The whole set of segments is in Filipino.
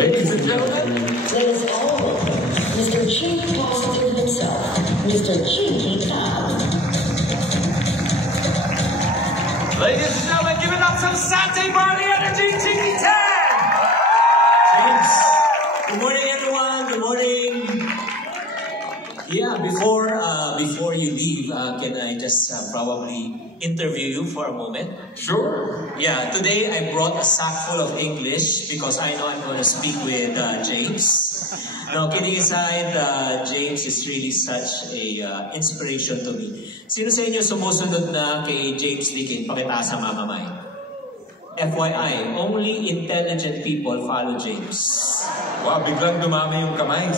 Ladies and gentlemen, let us all welcome Mr. Chink Positive himself, Mr. Chink Positive. ladies and gentlemen, give it up some Santé Party Energy Chink 10! James, good morning everyone, good morning. Yeah, before you leave, can I just probably interview you for a moment? Sure. Yeah, today I brought a sack full of English because I know I'm going to speak with James. No, kidding aside, James is really such a inspiration to me. Sino sa inyo sumusunod na kay James Dikin? Pakitaas sa mamamay. FYI, only intelligent people follow James. Wow, biglang dumami yung kamay.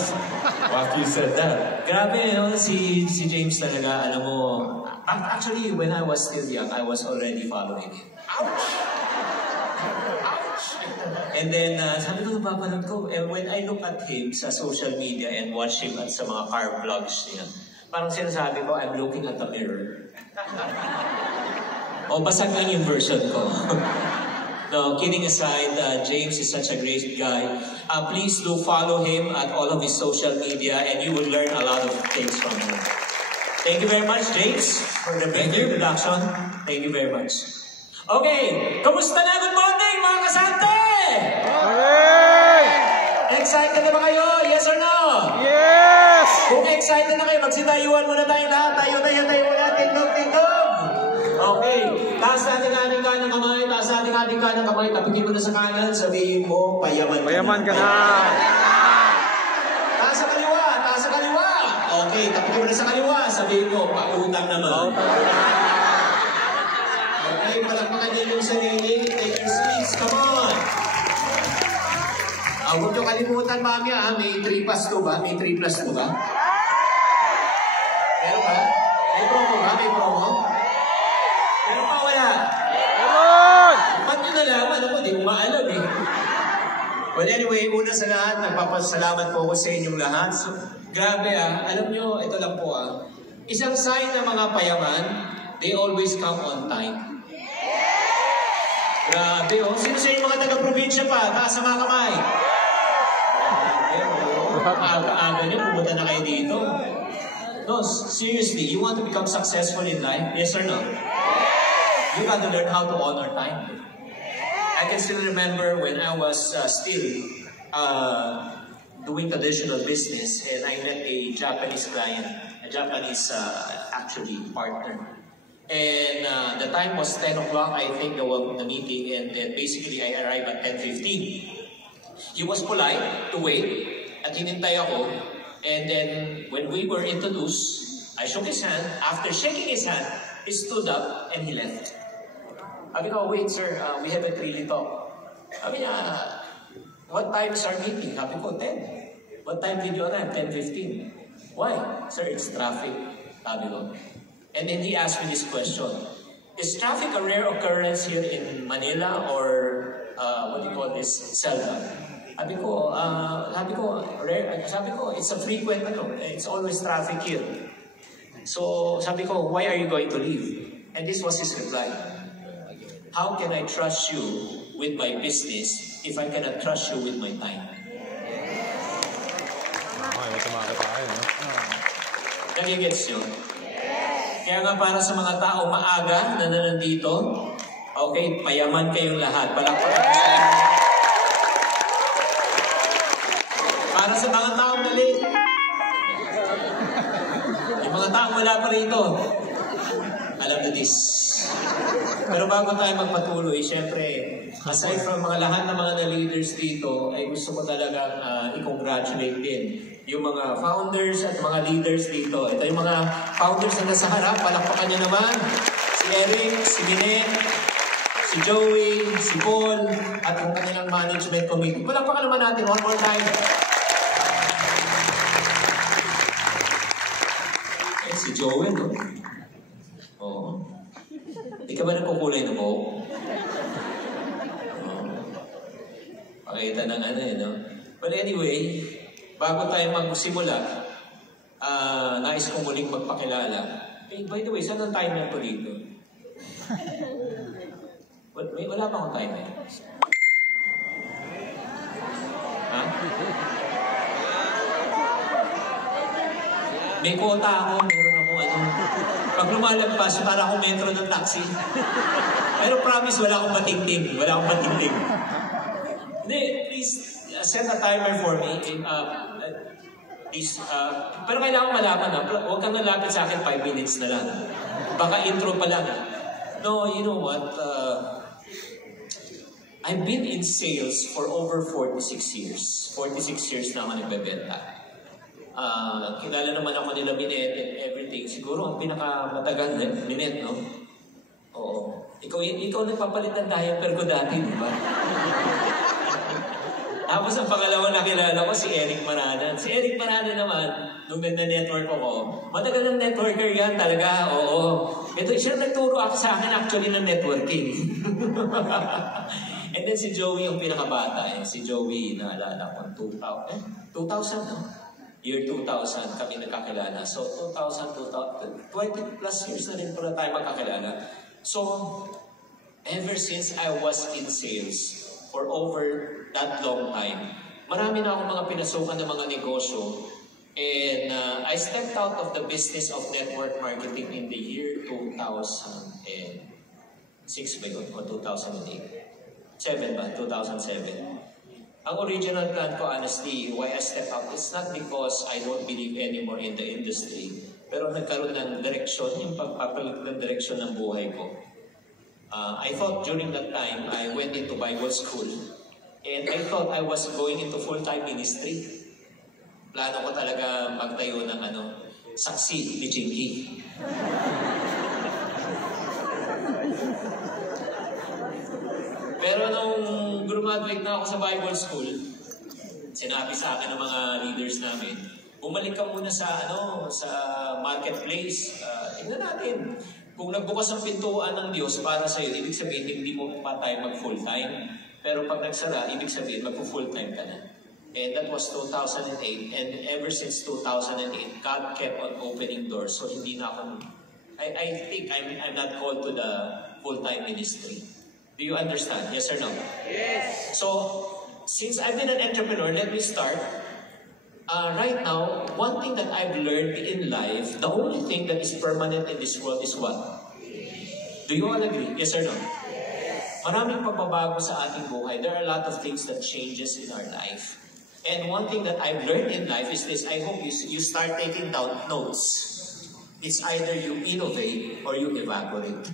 After you said that. Grabe, no? Si James talaga, alam mo, actually, when I was still young, I was already following him. Ouch! Ouch! And then, sabi ko, napapanood ko, and when I look at him sa social media and watch him at sa mga car vlogs niya, parang sinasabi ko, I'm looking at the mirror. O, basag lang yung version ko. No, kidding aside, James is such a great guy. Please do follow him at all of his social media and you will learn a lot of things from him. Thank you very much, James, for the big introduction. Thank you very much. Okay, kamusta na? Good morning, mga kasante! Hey! Excited na ba kayo? Yes or no? Yes! Kung excited na kayo, magsitayuan muna tayong lahat. Tayo muna. Tindog. Okay, taas natin ating kanang kamay. Tapikin mo na sa kanan, sabihin mo, payaman ka na. Taas sa kaliwa. Okay, tapikin mo na sa kaliwa, sabihin mo, pautang naman. Okay, palakpakan niyo yung sarili. Take your seats, come on. Huwag niyo kalimutan, mami, may 3 plus 2 ba? May 3 plus 2 ba? Meron ba? May promo ba? May promo? Meron pa wala? Meron! Ba't nyo na lang? Ano ko, di mo maalam eh. Well, anyway, una sa lahat, nagpapasalamat po ako sa inyong lahat. So, grabe alam nyo, ito lang po isang sign ng mga payaman, they always come on time. Grabe Sino sa inyong mga taga-probinsya pa? Taas sa mga kamay. Aga-aga nyo, pumunta na kayo dito. No, seriously, you want to become successful in life? Yes or no? You got to learn how to honor time. I can still remember when I was still doing traditional business and I met a Japanese client, a Japanese actually partner. And the time was 10 o'clock, I think, the meeting, and then basically I arrived at 10:15. He was polite to wait at hinintay ako, and then when we were introduced, I shook his hand. After shaking his hand, he stood up and he left. Sabi ko, wait sir, we haven't really talked. Sabi niya, what time is our meeting? Sabi ko, 10. What time did you arrive? 10:15. Why? Sir, it's traffic. Sabi ko. And then he asked me this question. Is traffic a rare occurrence here in Manila or what do you call this? Selva? Sabi ko, it's a frequent, it's always traffic here. So, sabi ko, why are you going to leave? And this was his reply. How can I trust you with my business if I cannot trust you with my time? Nagigets nyo? Kaya nga para sa mga tao maaga na nandito, okay, payaman kayong lahat. Palakpakan sa inyo. Para sa mga taong mali, yung mga taong wala pa rito, alam na this. Pero bago tayo magpatuloy, syempre, aside from mga lahat ng mga leaders dito, ay gusto ko talagang i-congratulate din yung mga founders at mga leaders dito. Ito yung mga founders na nasa harap, palakpakan nyo naman. Si Eric, si Minet, si Joey, si Paul, at yung kanilang management committee. Palakpakan naman natin one more time. Eh, si Joey, no? Oo. Di ka ba nagkukulay na po? Pakita ng no? But anyway, bago tayo magsimula, nais kong muling magpakilala. Hey, by the way, saan ang timer ko dito? Wala pa akong timer. Ha? May quota ako, meron ako ano. Pag lumalagpas, para akong metro ng taxi. Pero promise, wala akong matingting. Wala akong matingting. Hindi, please, set a timer for me. Please, pero kailangan malaman na, huwag kang nalapit sa akin 5 minutes na lang. Baka intro pa lang. No, you know what? I've been in sales for over 46 years. 46 years na ako nagbebenta. Kilala naman ako nila Minet and everything. Siguro ang pinakamatagal Minet, no? Oo. Ikaw nagpapalit ng diaper ko dati, di ba? Tapos ang pangalawa nakilala ko si Eric Maranan. Si Eric Maranan naman, nung nag-network ako, matagal ng networker yan talaga, oo. Ito, siya nagturo ako sa akin actually ng networking. And then si Joey yung pinakabata. Si Joey, naalala ko, 2000, no? Year 2000 kami nagkakilala. So 2000, 20 plus years na rin pala tayo magkakilala. So, ever since I was in sales, for over that long time, marami na akong mga pinasukan ng mga negosyo. And I stepped out of the business of network marketing in the year 2006 ba yun? O 2008? 7 ba? 2007. Ang original plan ko, honestly, why I stepped out, it's not because I don't believe anymore in the industry, pero nagkaroon ng direksyon, yung pagpapalit ng direksyon ng buhay ko. I thought during that time, I went into Bible school, and I thought I was going into full-time ministry. Plano ko talaga magtayo ng saksi ni Chinky. Pero nung graduate na ako sa Bible school, sinabi sa akin ng mga leaders namin, bumalik ka muna sa sa marketplace. Tingnan natin. Kung nagbukas ang pintuan ng Diyos para sa iyo, ibig sabihin hindi mo pa tayo mag-full-time. Pero pag nagsara, ibig sabihin magpo-full-time ka na. And that was 2008. And ever since 2008, God kept on opening doors. So hindi na ako, I think I'm not called to the full-time ministry. Do you understand? Yes or no? Yes. So, since I've been an entrepreneur, let me start. Right now, one thing that I've learned in life, the only thing that is permanent in this world is what? Do you all agree? Yes or no? Yes. Maraming pagbabago sa ating buhay. There are a lot of things that changes in our life. And one thing that I've learned in life is this. I hope you start taking down notes. It's either you innovate or you evaporate.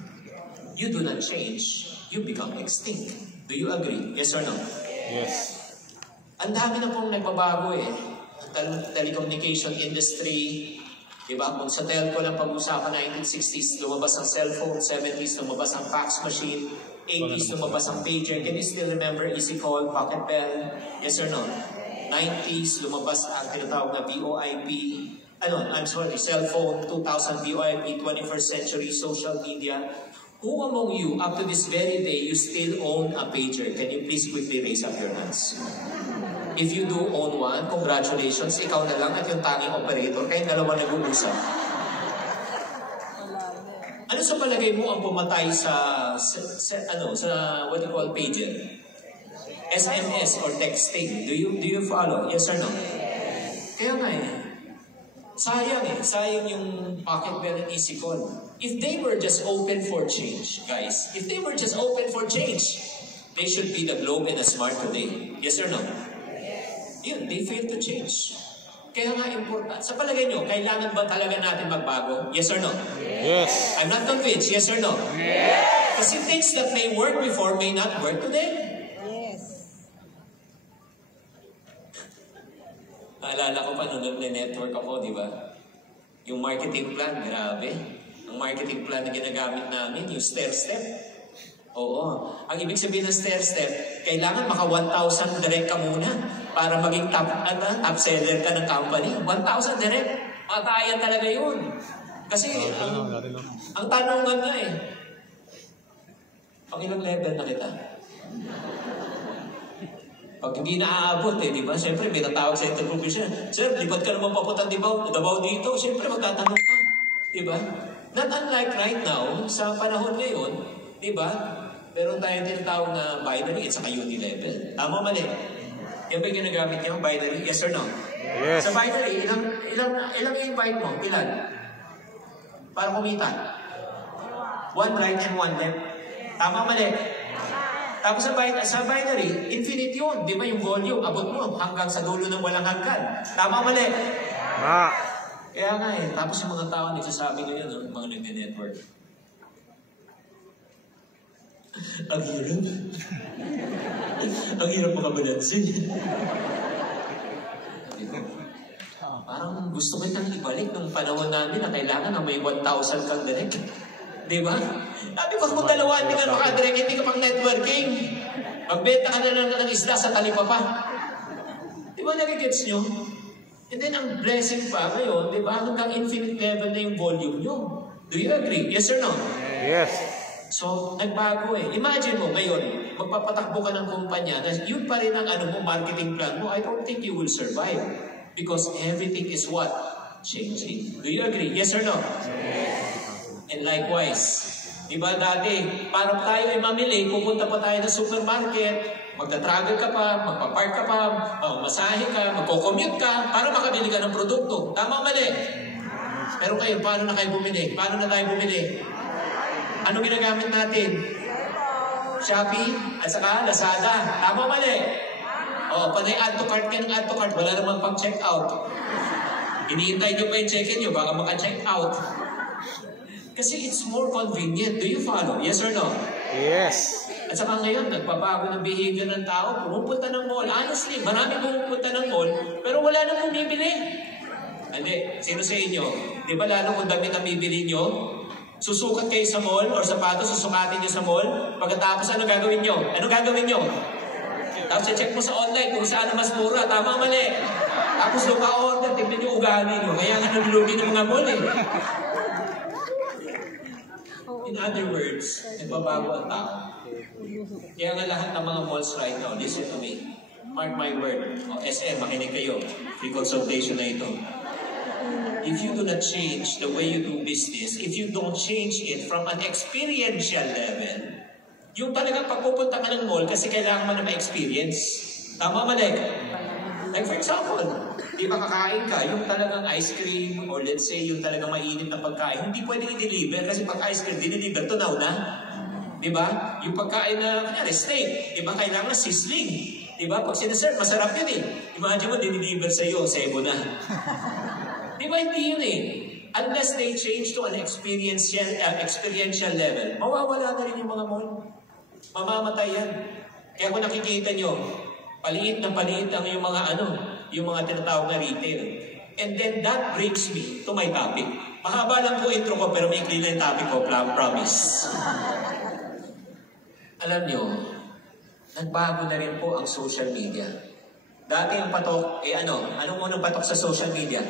You do not change, you become extinct. Do you agree? Yes or no? Yes. Ang dami na pong nagbabago telecommunication industry, diba? Kung sa telco lang pag-usapan, 1960s, lumabas ang cellphone, 70s, lumabas ang fax machine, 80s, lumabas ang pager. Can you still remember easy call, pocket bell? Yes or no? 90s, lumabas ang tinatawag na VoIP. Cellphone, 2000 VoIP, 21st century, social media. Who among you, up to this very day, you still own a pager? Can you please quickly raise up your hands? If you do own one, congratulations, ikaw na lang at yung tanging operator, kayong dalawa nag-uusap. Ano sa palagay mo ang pumatay sa what you call pager? SMS or texting. Do you follow? Yes or no? Kaya nga sayang yung pocket bell and easy call. If they were just open for change, guys, if they were just open for change, they should be the globe and the smart today. Yes or no? Yun, they fail to change. Kaya nga important. Sa palagay nyo, kailangan ba talaga natin magbago? Yes or no? Yes. I'm not convinced. Yes or no? Yes. Kasi things that may work before may not work today. Yes. Naalala ko pa nung nag-network ako, di ba? Yung marketing plan, grabe. Ang marketing plan na ginagamit namin, yung stair-step. Oo. Ang ibig sabihin ng stair-step, kailangan maka 1,000 direct ka muna para maging top seller ka ng company. 1,000 direct. Matayan talaga yun. Kasi ang tanungan nga pang ilang level na kita? Pag hindi naaabot di ba? Siyempre, may natawag sa interview siya. Sir, lipat ka naman papuntang Davao dito. Siyempre, magtatanong ka. Di ba? Not unlike right now, sa panahon ngayon, di ba? Meron tayong tinatawag na binary at saka unilevel. Tama mali? Yan ba yung ginagamit niyo? Binary? Yes or no? Yes. Sa binary, ilang i-invite mo? Ilan? Para kumita? One right and one left. Tama mali? Tapos sa binary, infinite yun. Di ba yung volume, abot mo hanggang sa dulo ng walang hanggan. Tama mali? Kaya nga eh, tapos yung mga tao nagsasabi ngayon, mga nag-network. Ang hirap. Ang hirap makabalansin. Parang gusto kitang ibalik nung panahon namin na kailangan na may 1,000 kang direct. Di ba? Sabi ko, kung 2,000 ka makadirect, hindi ka pang networking. Magbenta ka na lang ng isla sa talipapa. Di ba nagigets nyo? And then ang blessing pa ngayon, di ba? Hanggang infinite level na yung volume nyo. Do you agree? Yes or no? Yes. So, nagbago eh. Imagine mo ngayon, magpapatakbo ka ng kumpanya na yun pa rin ang marketing plan mo. I don't think you will survive. Because everything is what? Changing. Do you agree? Yes or no? And likewise, di ba dati, para tayo ay mamili, pupunta pa tayo ng supermarket, magta-travel ka pa, magpa-park ka pa, masahe ka, magko-commute ka, para makabili ka ng produkto. Tama mali? Pero kayo, paano na kayo bumili? Paano na tayo bumili? Ano ginagamit natin? Shopee at saka Lazada. Tama mali? O, panay add to cart ka ng add to cart, wala namang pang-check out. Iniintay nyo pa yung check-in nyo, baka maka-check out. Kasi it's more convenient. Do you follow? Yes or no? Yes. At saka ngayon, nagbabago ng behavior ng tao, pumupunta ng mall. Honestly, marami pumupunta ng mall, pero wala nang bumibili. Hindi, sino sa inyo? Di ba lalo kung damit ang bibili nyo? Susukat kayo sa mall or sapatos, susukatin nyo sa mall. Pagkatapos, ano gagawin nyo? Ano gagawin nyo? Tapos check mo sa online kung saan mas mura. Tama mali. Tapos nung ka-order, tignan nyo ugali nyo. Kaya nga nalulugi ng mga mall eh. In other words, nagbabago ang tao. Kaya nga lahat ng mga malls right now, listen to me. Mark my word. O, SM, makinig kayo. Free consultation na ito. If you do not change the way you do business, if you don't change it from an experiential level, yung talagang pagpupunta ka ng mall kasi kailangan mo na ma-experience. Tama mali? Like for example, di ba kakain ka, yung talagang ice cream or let's say yung talagang mainit na pagkain, hindi pwedeng i-deliver kasi pag ice cream, dinideliver, tunaw na. Di ba? Yung pagkain na, kanyari, steak, di ba kailangan sizzling. Di ba? Pag sinaserve, masarap yun eh. Imagine mo, dinideliver sa'yo, sebo na. Di ba hindi yun eh? Unless they change to an experiential level, mawawala na rin yung mga mall. Mamamatay yan. Kaya kung nakikita nyo, paliit na paliit ang yung mga yung mga tinatawag na retail. And then that brings me to my topic. Mahaba lang po intro ko pero may clean na yung topic ko, promise. Alam nyo, nagbago na rin po ang social media. Dati ang patok, anong unang patok sa social media?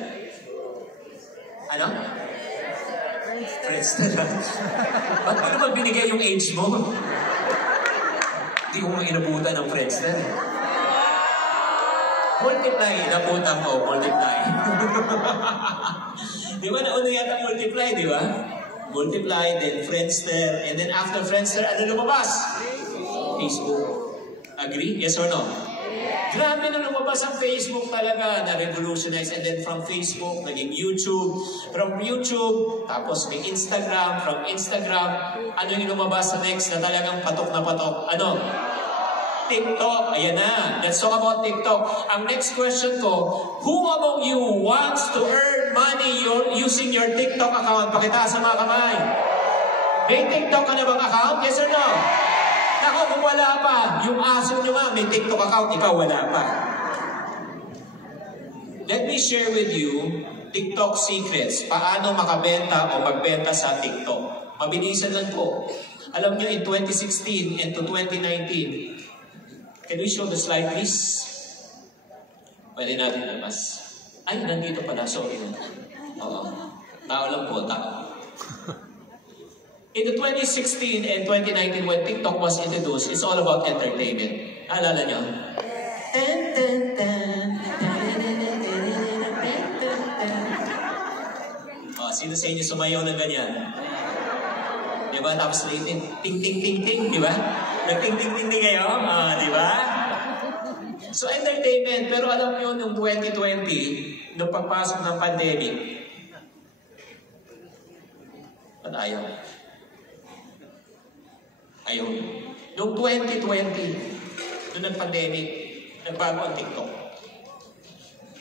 Ano? Friends na lang. Ba't mo naman binigay yung age mo? Hindi ko mo inabutan ng friends na. Multiply, inabutan ko, multiply. Di ba nauna yata multiply, di ba? Multiply, then Friendster, and then after Friendster, ano lumabas? Facebook. Agree? Yes or no? Grabe na lumabas ang Facebook talaga, na-revolutionize. And then from Facebook, naging YouTube. From YouTube, tapos may Instagram. From Instagram, ano yung lumabas sa next na talagang patok na patok? Ano? TikTok. Ayan na. Let's talk about TikTok. Ang next question ko, who among you wants to earn money using your TikTok account? Pakitaas sa mga kamay. May TikTok ka na bang account? Yes or no? Ako, kung wala pa, yung aso nyo nga, may TikTok account, ikaw wala pa. Let me share with you TikTok secrets. Paano makabenta o magbenta sa TikTok. Mabilisan lang po. Alam nyo, in 2016 and to 2019, can we show the slide, please? Pwede natin labas. Ay, nandito pala. Sorry na. Oo. Tao lang po, tao. In the 2016 and 2019, when TikTok was introduced, it's all about entertainment. Alala nyo? Oh, sino sa inyo sumayaw ng ganyan? Diba? Tapos may ting, ting, ting, ting, ting, diba? Nag-ting, ting, ting, ting kayo? Diba? So entertainment, pero alam niyo nung 2020, nung pagpasok ng pandemic, at ayaw. Ayun. Noong 2020, noong nag-pandemic, nagbago ang TikTok.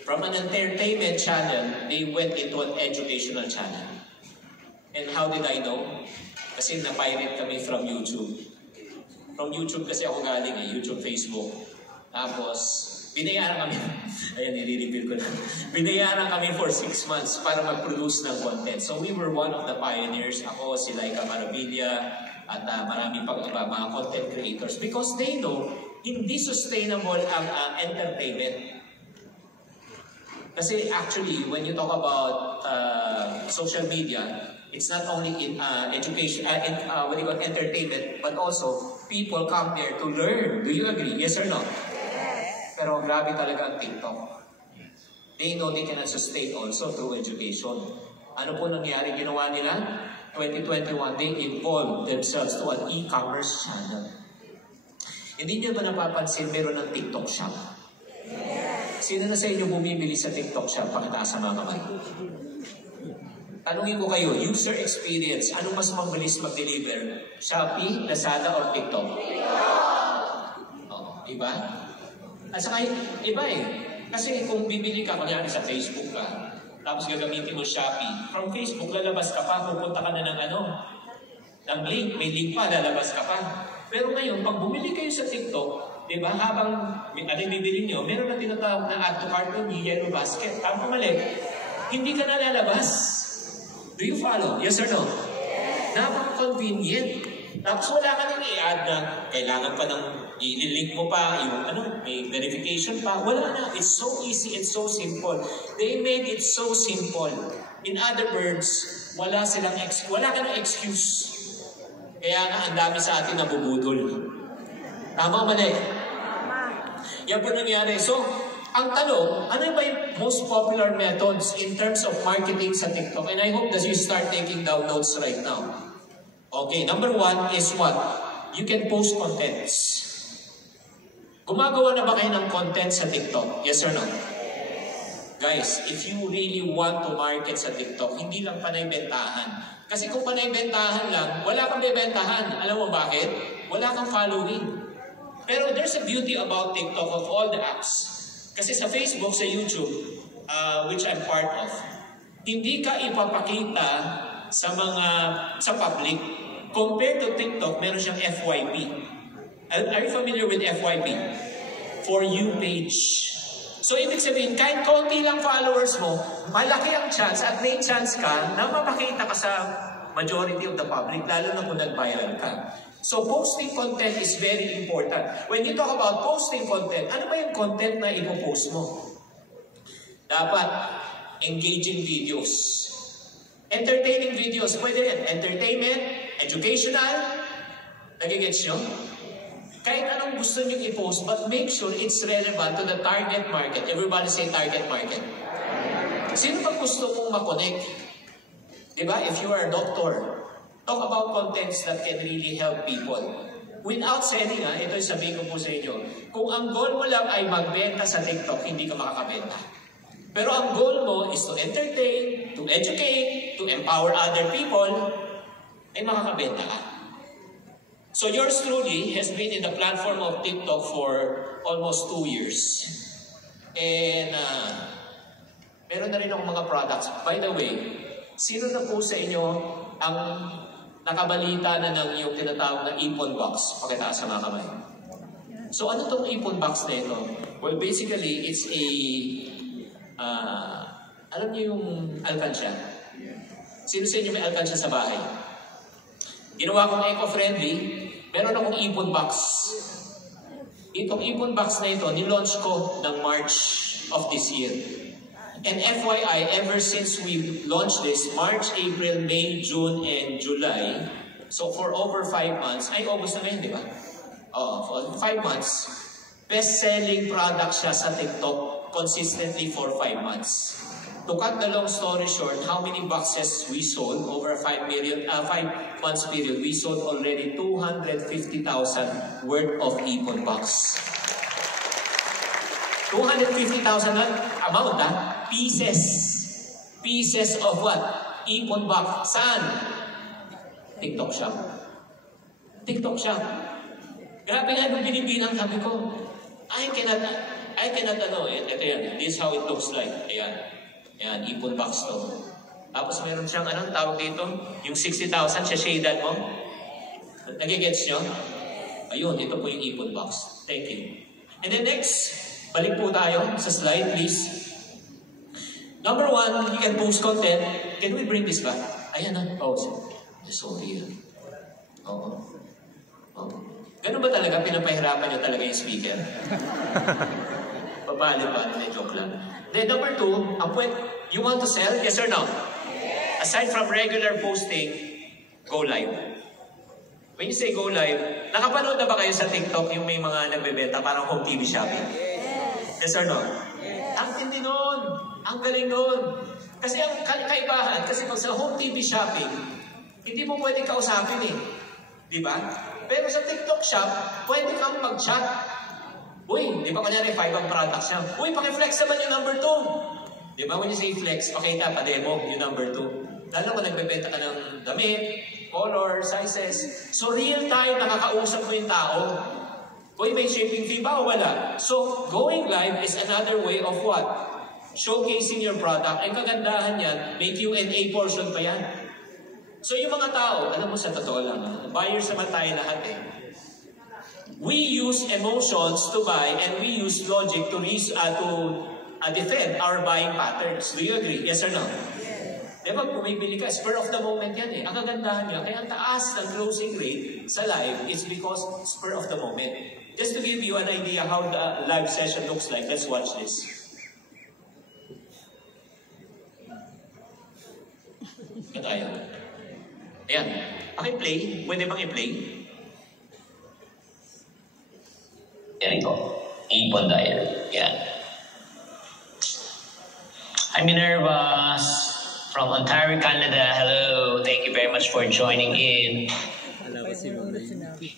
From an entertainment channel, they went into an educational channel. And how did I know? Kasi na-pirate kami from YouTube. From YouTube kasi ako galing YouTube, Facebook. Tapos, binayaran kami. Ayan, nire-reveal ko na. Binayaran kami for 6 months para mag-produce ng content. So we were one of the pioneers. Ako, si Laika Maravilla, at marami pang iba, mga content creators. Because they know, hindi sustainable ang entertainment. Kasi actually, when you talk about social media, it's not only in education, entertainment, but also people come there to learn. Do you agree? Yes or no? Yes. Pero grabe talaga ang TikTok. They know they cannot sustain also through education. Ano po nangyari? Ginawa nila? 2021, they involved themselves to an e-commerce channel. Hindi nyo ba napapansin meron ng TikTok shop? Sino na sa inyo bumibili sa TikTok shop? Pakitaas sa mga kamay. Tanungin ko kayo, user experience, anong mas mabilis mag-deliver? Shopee, Lazada, or TikTok? Oh, iba? At saka iba eh. Kasi kung bibili ka, kunyari sa Facebook ka, tapos gagamitin mo Shopee, from Facebook lalabas ka pa, pupunta ka na ng link, may link pa, lalabas ka pa. Pero ngayon, pag bumili kayo sa TikTok, di ba, habang ano yung bibili nyo, meron na tinatawag na add to cart yung yellow basket. Tama mali, hindi ka na lalabas. Do you follow? Yes or no? Napaka-convenient. Tapos wala ka nang i-add na kailangan pa ng i-link mo pa, yung may verification pa. Wala na. It's so easy and so simple. They made it so simple. In other words, wala ka ng excuse. Kaya nga ang dami sa atin nabubudol. Tama o mali? Yan po nangyari. So, ang tanong, ano ba yung most popular methods in terms of marketing sa TikTok? And I hope that you start taking down notes right now. Okay, number 1 is what? You can post contents. Gumagawa na ba kayo ng content sa TikTok? Yes or no? Guys, if you really want to market sa TikTok, hindi lang panay-bentahan. Kasi kung panay-bentahan lang, wala kang bebentahan. Alam mo bakit? Wala kang following. Pero there's a beauty about TikTok of all the apps. Kasi sa Facebook, sa YouTube, which I'm part of, hindi ka ipapakita sa public. Compared to TikTok, meron siyang FYP. Are you familiar with FYP? For You page. So, ibig sabihin, kahit konti lang followers mo, malaki ang chance at may chance ka na mapakita ka sa majority of the public, lalo na kung nag-viral ka. So, posting content is very important. When you talk about posting content, ano ba yung content na ipopost mo? Dapat, engaging videos. Entertaining videos, pwede rin. Entertainment, educational, nagigets nyo? Kahit anong gusto nyo i-post, but make sure it's relevant to the target market. Everybody say target market. Sino pa gusto mong makonect? Diba? If you are a doctor, talk about contents that can really help people. Without selling, ito yung sabihin ko po sa inyo, kung ang goal mo lang ay magbenta sa TikTok, hindi ka makakabenta. Pero ang goal mo is to entertain, to educate, to empower other people, ay makakabenta ka. So yours truly has been in the platform of TikTok for almost 2 years. And meron na rin akong mga products. By the way, sino na po sa inyo ang nakabalita na ng yung tinatawag na ipon box? Pakitaas sa mga kamay. So ano itong ipon box na ito? Well, basically, it's a alam niyo yung alkansya? Sino sa inyo may alkansya sa bahay? Ginawa kong eco-friendly, meron akong ipon box. Itong ipon box na ito, nilaunch ko ng March of this year. And FYI, ever since we launched this, March, April, May, June, and July, so for over 5 months, ay August na ngayon, di ba? For 5 months, best-selling product siya sa TikTok consistently for 5 months. To cut the long story short, how many boxes we sold over a 5 months period? We sold already 250,000 worth of ipon box. 250,000 amount, pieces. Pieces of what? Ipon box. Saan? TikTok shop. TikTok shop. Grabe nga nung binibilang, sabi ko, I cannot, ito yan, this is how it looks like. Ayan, ipon box to. Tapos meron siyang, anong tawag dito? Yung 60,000, siya shaded mo. Nagigets nyo? Ayun, ito po yung ipon box. Thank you. And then next, balik po tayo sa slide, please. Number 1, you can post content. Can we bring this back? Ayan na. Oh, sorry. Oo. Ganun ba talaga? Pinapahirapan nyo talaga yung speaker? Pabali-bali, joke lang. Then number 2, you want to sell? Yes or no? Aside from regular posting, go live. When you say go live, nakapanood na ba kayo sa TikTok yung may mga nagbebenta parang home TV shopping? Yes or no? Ang tindi nun. Ang galing nun. Kasi ang kaibahan, kasi pag sa home TV shopping, hindi mo pwede kausapin eh. Di ba? Pero sa TikTok shop, pwede kang mag-chat. Uy, di ba kanyari 5 ang products niya? Uy, pakiflex naman yung number 2. Di ba? When you say flex, pakita pa demo yung number 2. Lalo kung nagbebenta ka ng damit, color, sizes. So real time, nakakausap mo yung tao. Uy, may shipping fee ba o wala? So, going live is another way of what? Showcasing your product. Ang kagandahan yan, may Q&A portion pa yan. So yung mga tao, alam mo sa totoo lang, buyers naman tayo lahat eh. We use emotions to buy and we use logic to defend our buying patterns. Do you agree? Yes or no? Diba, bumibili ka, spur of the moment yan eh. Ang kagandahan niya, kaya ang taas ng closing rate sa live is because spur of the moment. Just to give you an idea how the live session looks like, let's watch this. Ito tayo. Ayan. Paki-play. Pwede bang i-play? Yan ito. Ipon dial. Yan. Hi Minervas from Ontario, Canada. Hello. Thank you very much for joining in.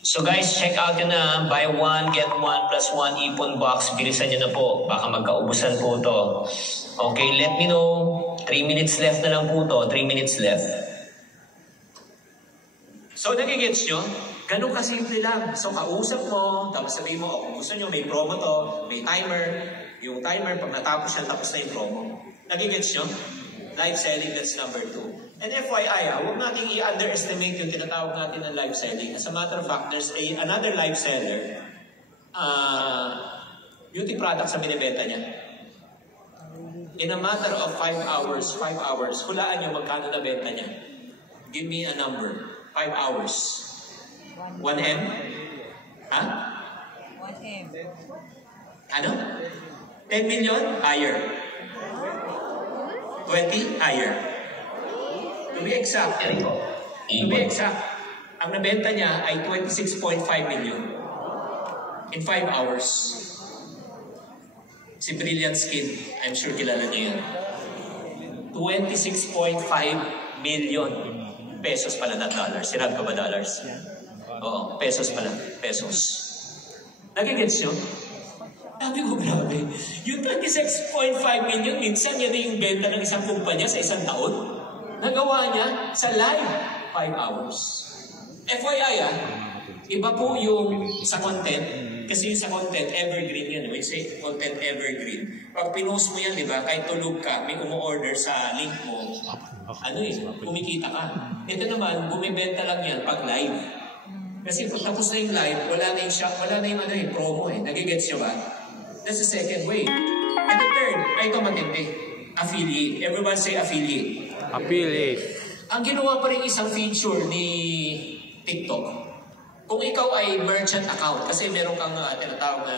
So guys, check out yun na. Buy 1, get 1 plus 1 ipon box. Bilisan nyo na po. Baka magkaubusan po to. Okay, let me know. 3 minutes left na lang po to. 3 minutes left. So, nagigets nyo? Ganun kasimple lang. So, kausap mo, tapos sabihin mo, kung gusto nyo, may promo to, may timer. Yung timer, pag natapos yan, tapos na yung promo. Nagigets nyo? Live selling, that's number 2. And FYI, huwag natin i-underestimate yung tinatawag natin ng live selling. As a matter of fact, there's another live seller, beauty products na binibenta niya. In a matter of 5 hours, hulaan nyo magkano na benta niya. Give me a number. 5 hours. 1M? Ha? 1M. Ano? 10 million? Higher. 20? Higher. To be exact. Ang nabenta niya ay 26.5 million. In 5 hours. Si Brilliant Skin, I'm sure kilala niyo yan. 26.5 million. Pesos pala, not dollars. Sinabi ko ba dollars? Oo, pesos pala. Pesos. Nagigets nyo? Sabi ko, grabe. Yung 26.5 million, minsan yan na yung benta ng isang kumpanya sa isang taon. Nagawa niya sa live 5 hours. FYI, iba po yung sa content. Kasi yung sa content, evergreen yan. We say content evergreen. Pag pinost mo yan, di ba, kahit tulog ka, may umu-order sa link mo, kumikita ka. Ito naman, bumibenta lang yan pag live. Kasi pag tapos na yung live, wala na yung shop, wala na yung promo eh. Nagigets nyo ba? That's the second way. And the third, ito matindi. Affiliate. Everyone say affiliate. Affiliate. Ang ginawa pa rin isang feature ni TikTok. Kung ikaw ay merchant account, kasi meron kang tinatawag na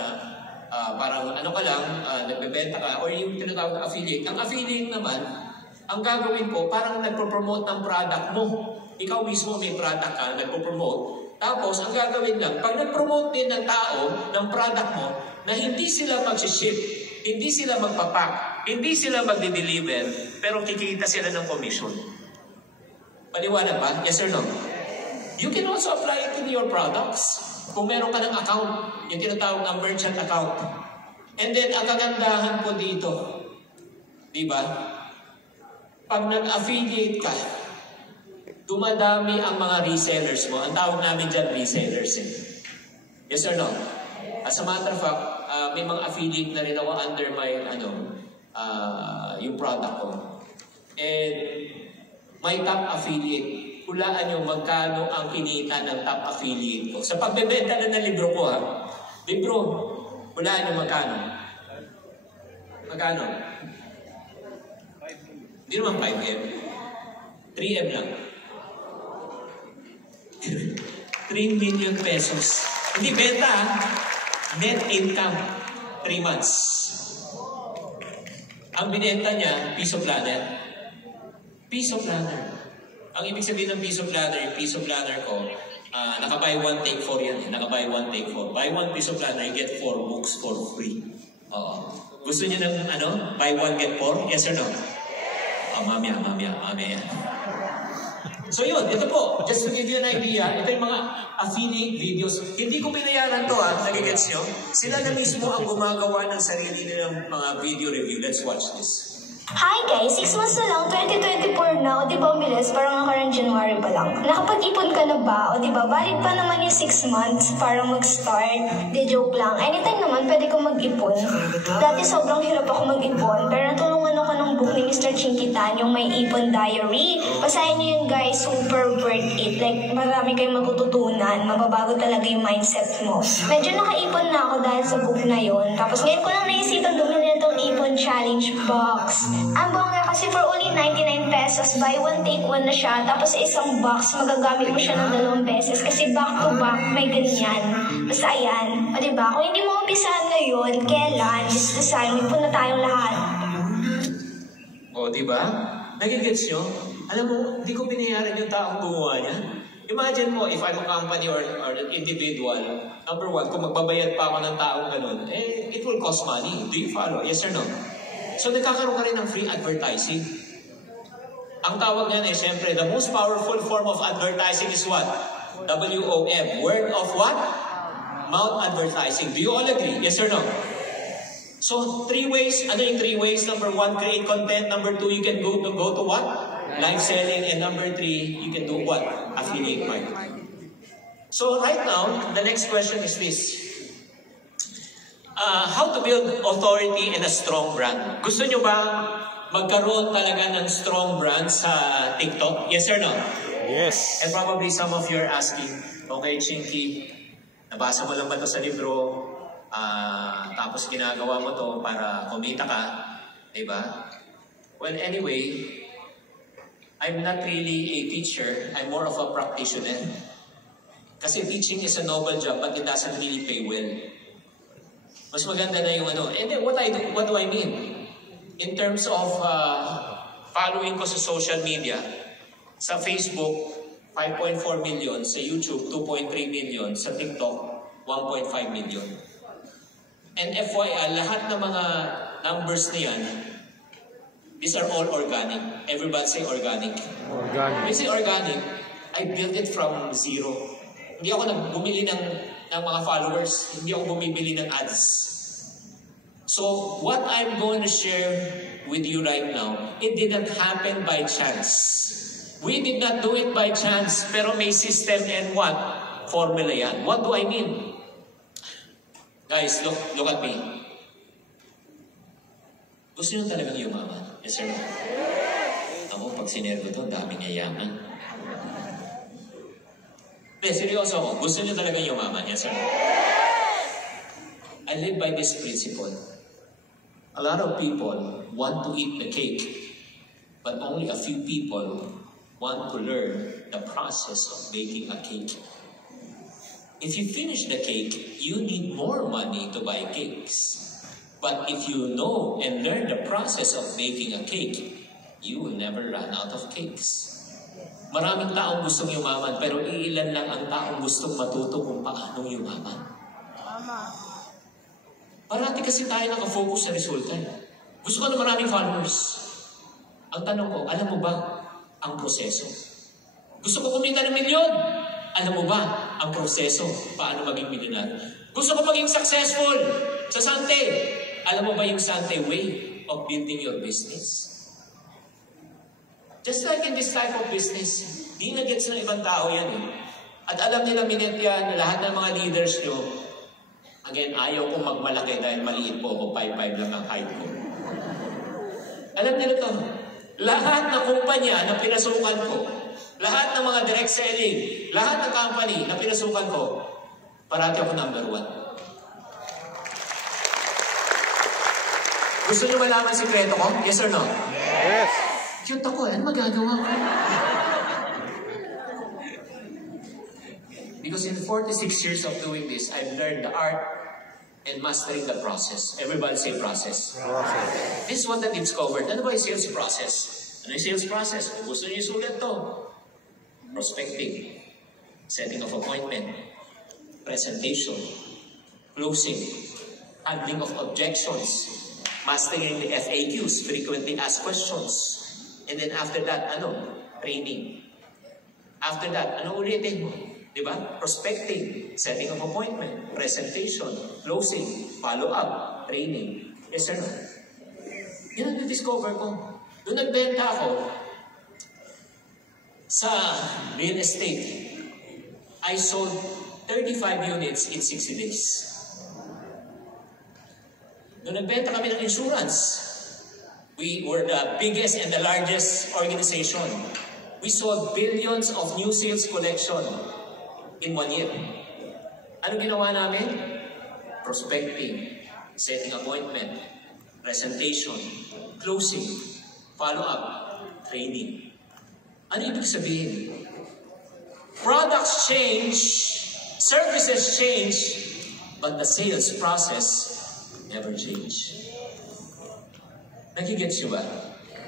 parang ano ka lang, nagbebenta ka, or yung tinatawag na affiliate. Ang affiliate naman, ang gagawin po, parang nagpo-promote ng product mo. Ikaw mismo may product ka, nagpo-promote. Tapos, ang gagawin lang, pag nag-promote din ng tao, ng product mo, na hindi sila mag-ship, hindi sila magpapak, hindi sila magde-deliver, pero kikita sila ng commission. Paliwanag ba? Yes or no? You can also apply it in your products. Kung meron ka ng account, yung tinatawag na merchant account. And then, ang kagandahan po dito, di ba? Pag nag-affiliate ka, dumadami ang mga resellers mo. Ang tawag namin dyan, resellers. Yes or no? As a matter of fact, may mga affiliate na rin ako under my, yung product ko. And my top affiliate, hulaan nyo magkano ang kinita ng top affiliate ko. Sa pagbebenta na ng libro ko, ha? Libro, hulaan nyo magkano. Magkano? Hindi naman 5M. 3M lang. 3 million pesos. Hindi benta, ha? Net income, 3 months. Ang binenta niya, piso planner. Piso planner. Ang ibig sabihin ng piso planner, yung piso planner ko, naka-buy 1, take 4 yan. Naka-buy 1, take 4. Buy 1 piso planner, you get 4 books for free. Oo. Gusto niyo ng buy 1, get 4? Yes or no? Mamaya. So yun, ito po, just to give you an idea, ito yung mga affiliate videos. Hindi ko binayaran to, nagigets nyo? Sila na mismo ang gumagawa ng sarili nilang mga video review. Let's watch this. Hi guys! 6 months na lang, 2024 na, o diba umilis, parang nakarang January pa lang. Nakapag-ipon ka na ba? O diba, valid pa naman yung 6 months para mag-start? Di joke lang. Anytime naman, pwede ko mag-ipon. Dati sobrang hirap ako mag-ipon, pero natulungan ako ng book ni Mr. Chink Positive, yung may ipon diary. Basahin niyo yun guys, super worth it. Like, marami kayong matututunan, mababago talaga yung mindset mo. Medyo nakaipon na ako dahil sa book na yun. Tapos ngayon ko lang naisipan bumili itong ipon challenge box. Ang bongga kasi for only 99 pesos, buy one take one na siya. Tapos sa isang box, magagamit mo siya ng 2 beses. Kasi back to back, may ganyan. Basta ayan. O diba? Kung hindi mo umpisahan ngayon, kailan? Just decide, magpun na tayong lahat. O diba? Nagigets nyo? Alam mo, hindi ko binayaran yung taong gumawa niya. Imagine mo, if I'm a company or an individual, number one, kung magbabayad pa ako ng taong ganun, it will cost money. Do you follow? Yes or no? So, nagkakaroon ka rin ng free advertising. Ang tawag niyan siyempre, the most powerful form of advertising is what? WOM. Word of what? Mouth advertising. Do you all agree? Yes or no? So, 3 ways. Ano yung 3 ways? Number 1, create content. Number 2, you can go to what? Live selling. And number 3, you can do what? Affiliate marketing. So, right now, the next question is this. How to build authority and a strong brand. Gusto nyo ba magkaroon talaga ng strong brand sa TikTok? Yes or no? Yes. And probably some of you are asking, okay, Chinky, nabasa mo lang ba ito sa libro? Tapos ginagawa mo to para kumita ka? Diba? Well, anyway, I'm not really a teacher. I'm more of a practitioner. Kasi teaching is a noble job, but it doesn't really pay well. Mas maganda na yung And then what do I mean? In terms of following ko sa social media, sa Facebook, 5.4 million, sa YouTube, 2.3 million, sa TikTok, 1.5 million. And FYI, lahat ng mga numbers na yan, these are all organic. Everybody say organic. Organic. When I say organic, I built it from zero. Hindi ako bumili ng mga followers. Hindi ako bumibili ng ads. So, what I'm going to share with you right now, it didn't happen by chance. We did not do it by chance, pero may system and what? Formula yan. What do I mean? Guys, look at me. Gusto nyo talagang yumaman? Yes sir? Ako, pag sinergo to, daming yayaman. Seryoso ako. Gusto nyo talagang yumaman? Yes sir? I live by this principle. A lot of people want to eat the cake, but only a few people want to learn the process of baking a cake. If you finish the cake, you need more money to buy cakes. But if you know and learn the process of baking a cake, you will never run out of cakes. Maraming taong gustong yumaman, pero iilan lang ang taong gustong matuto kung paano yumaman. Parati kasi tayo nakafocus sa resulta. Gusto ko na maraming followers. Ang tanong ko, alam mo ba ang proseso? Gusto ko kumita ng milyon. Alam mo ba ang proseso paano maging milyonar? Gusto ko maging successful sa Santé. alam mo ba yung Santé way of building your business? Just like in this type of business, di na-gets ng ibang tao yan eh. At alam nila minute yan, lahat ng mga leaders nyo, again, ayaw kong magmalaki dahil maliit po ako, 5'5 lang ang height ko. Alam nila to, lahat ng kumpanya na pinasukan ko, lahat ng mga direct selling, lahat ng company na pinasukan ko, parati ako number 1. Gusto nyo malaman sikreto ko? Yes or no? Yes. Cute ako, ano magagawa ko? Because in 46 years of doing this, I've learned the art and mastering the process. Everybody say process. Process. This is what I discovered. Ano ba yung sales process? Ano yung sales process? Kung gusto nyo isulat to, prospecting, setting of appointment, presentation, closing, handling of objections, mastering the FAQs, frequently asked questions. And then after that, training. After that, ulitin mo? Diba? Prospecting, setting of appointment, presentation, closing, follow-up, training. Yes or no? Yan ang na-discover ko. Doon nagbenta ako sa real estate. I sold 35 units in 60 days. Doon nagbenta kami ng insurance. We were the biggest and the largest organization. We sold billions of new sales collection in 1 year. Ano ginawa namin? Prospecting, setting appointment, presentation, closing, follow-up, training. Ano ibig sabihin? Products change, services change, but the sales process never change. Nakigets nyo ba?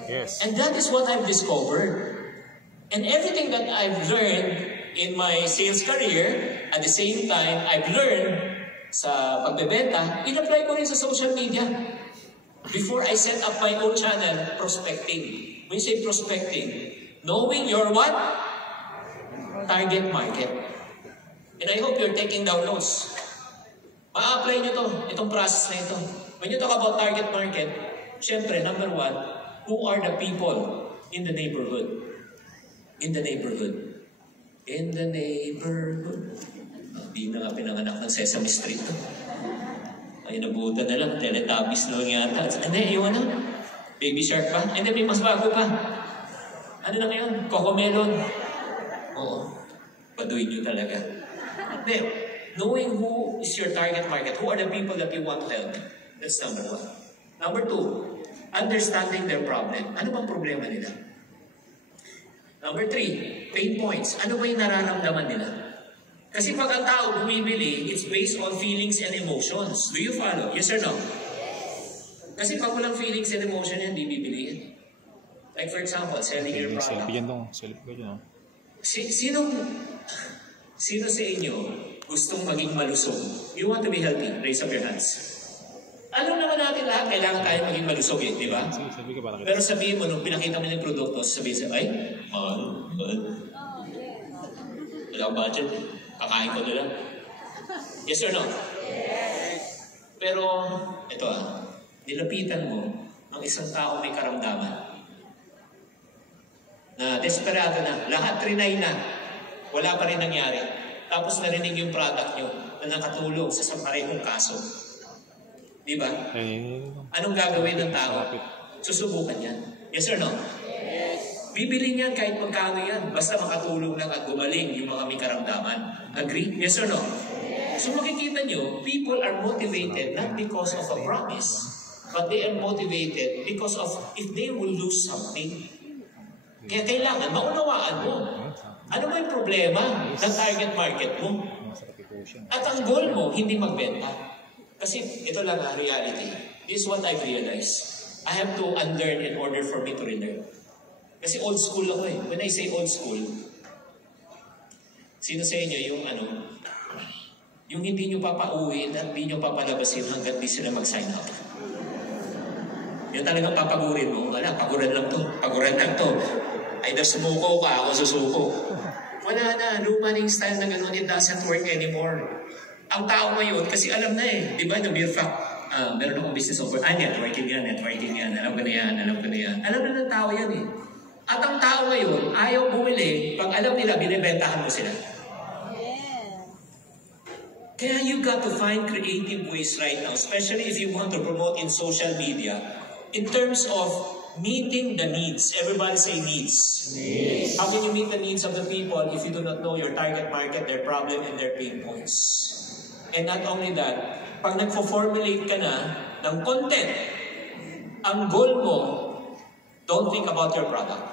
Yes. And that is what I've discovered. And everything that I've learned in my sales career, at the same time, I've learned sa pagbebenta, in-apply ko rin sa social media. Before I set up my own channel, prospecting. When you say prospecting, knowing your what? Target market. And I hope you're taking down notes. Ma-apply nyo to, itong process na ito. When you talk about target market, syempre, number 1, who are the people in the neighborhood? In the neighborhood. In the neighborhood. Hindi na nga pinanganak ng Sesame Street. Ay, nabuta na lang. Teletubbies na lang yata. Hindi, yung Baby Shark pa? Hindi, may mas bago pa. Ano na ngayon? Cocomelon. Oo. Baduin nyo talaga. Hindi, knowing who is your target market, who are the people that you want to help, that's number 1. Number 2, understanding their problem. Ano bang problema nila? Number 3, pain points. Ano ba yung nararamdaman nila? Kasi pag ang tao bumibili, it's based on feelings and emotions. Do you follow? Yes or no? Kasi pag walang feelings and emotion yan, di bibili yan. Like for example, selling your product. Sino sa inyo gustong maging malusog? You want to be healthy? Raise up your hands. Alam naman natin lahat, kailangan tayo maging malusog eh, di ba? Pero sabihin mo, nung pinakita mo yung produkto, sabihin sa, ay, wala akong budget, kakain ko nila. Yes or no? Yes. Pero, ito nilapitan mo ng isang tao may karamdaman. Na desperado na, lahat trinay na, wala pa rin nangyari. Tapos narinig yung product nyo na nakatulog sa parehong kaso. Di ba? Anong gagawin ng tao? Susubukan yan. Yes or no? Yes. Bibili niyan kahit magkano yan. Basta makatulong lang at gumaling yung mga may karamdaman. Agree? Yes or no? Yes. So makikita nyo, people are motivated not because of a promise, but they are motivated because of if they will lose something. Kaya kailangan maunawaan mo. Ano ba yung problema ng target market mo? At ang goal mo, hindi magbenta. Kasi ito lang reality. This is what I've realized. I have to unlearn in order for me to relearn. Kasi old school ako eh. When I say old school, sino sa inyo yung hindi nyo papauwiin at hindi nyo papalabasin hanggat di sila mag-sign up? Yung talagang papagurin mo, wala, paguran lang to. Either sumuko ka, ako susuko. Wala na, luma na yung style na gano'n, it doesn't work anymore. Ang tao ngayon, kasi alam na eh, di ba, na beer fact, meron akong business offer. Networking yan. Alam ko na yan. Alam na ng tao yan eh. At ang tao ngayon, ayaw bumili pag alam nila, binibentahan mo sila. Kaya you got to find creative ways right now, especially if you want to promote in social media, in terms of meeting the needs. Everybody say needs. Needs. How can you meet the needs of the people if you do not know your target market, their problem, and their pain points? And not only that, pag nagpo-formulate ka na ng content, ang goal mo, don't think about your product.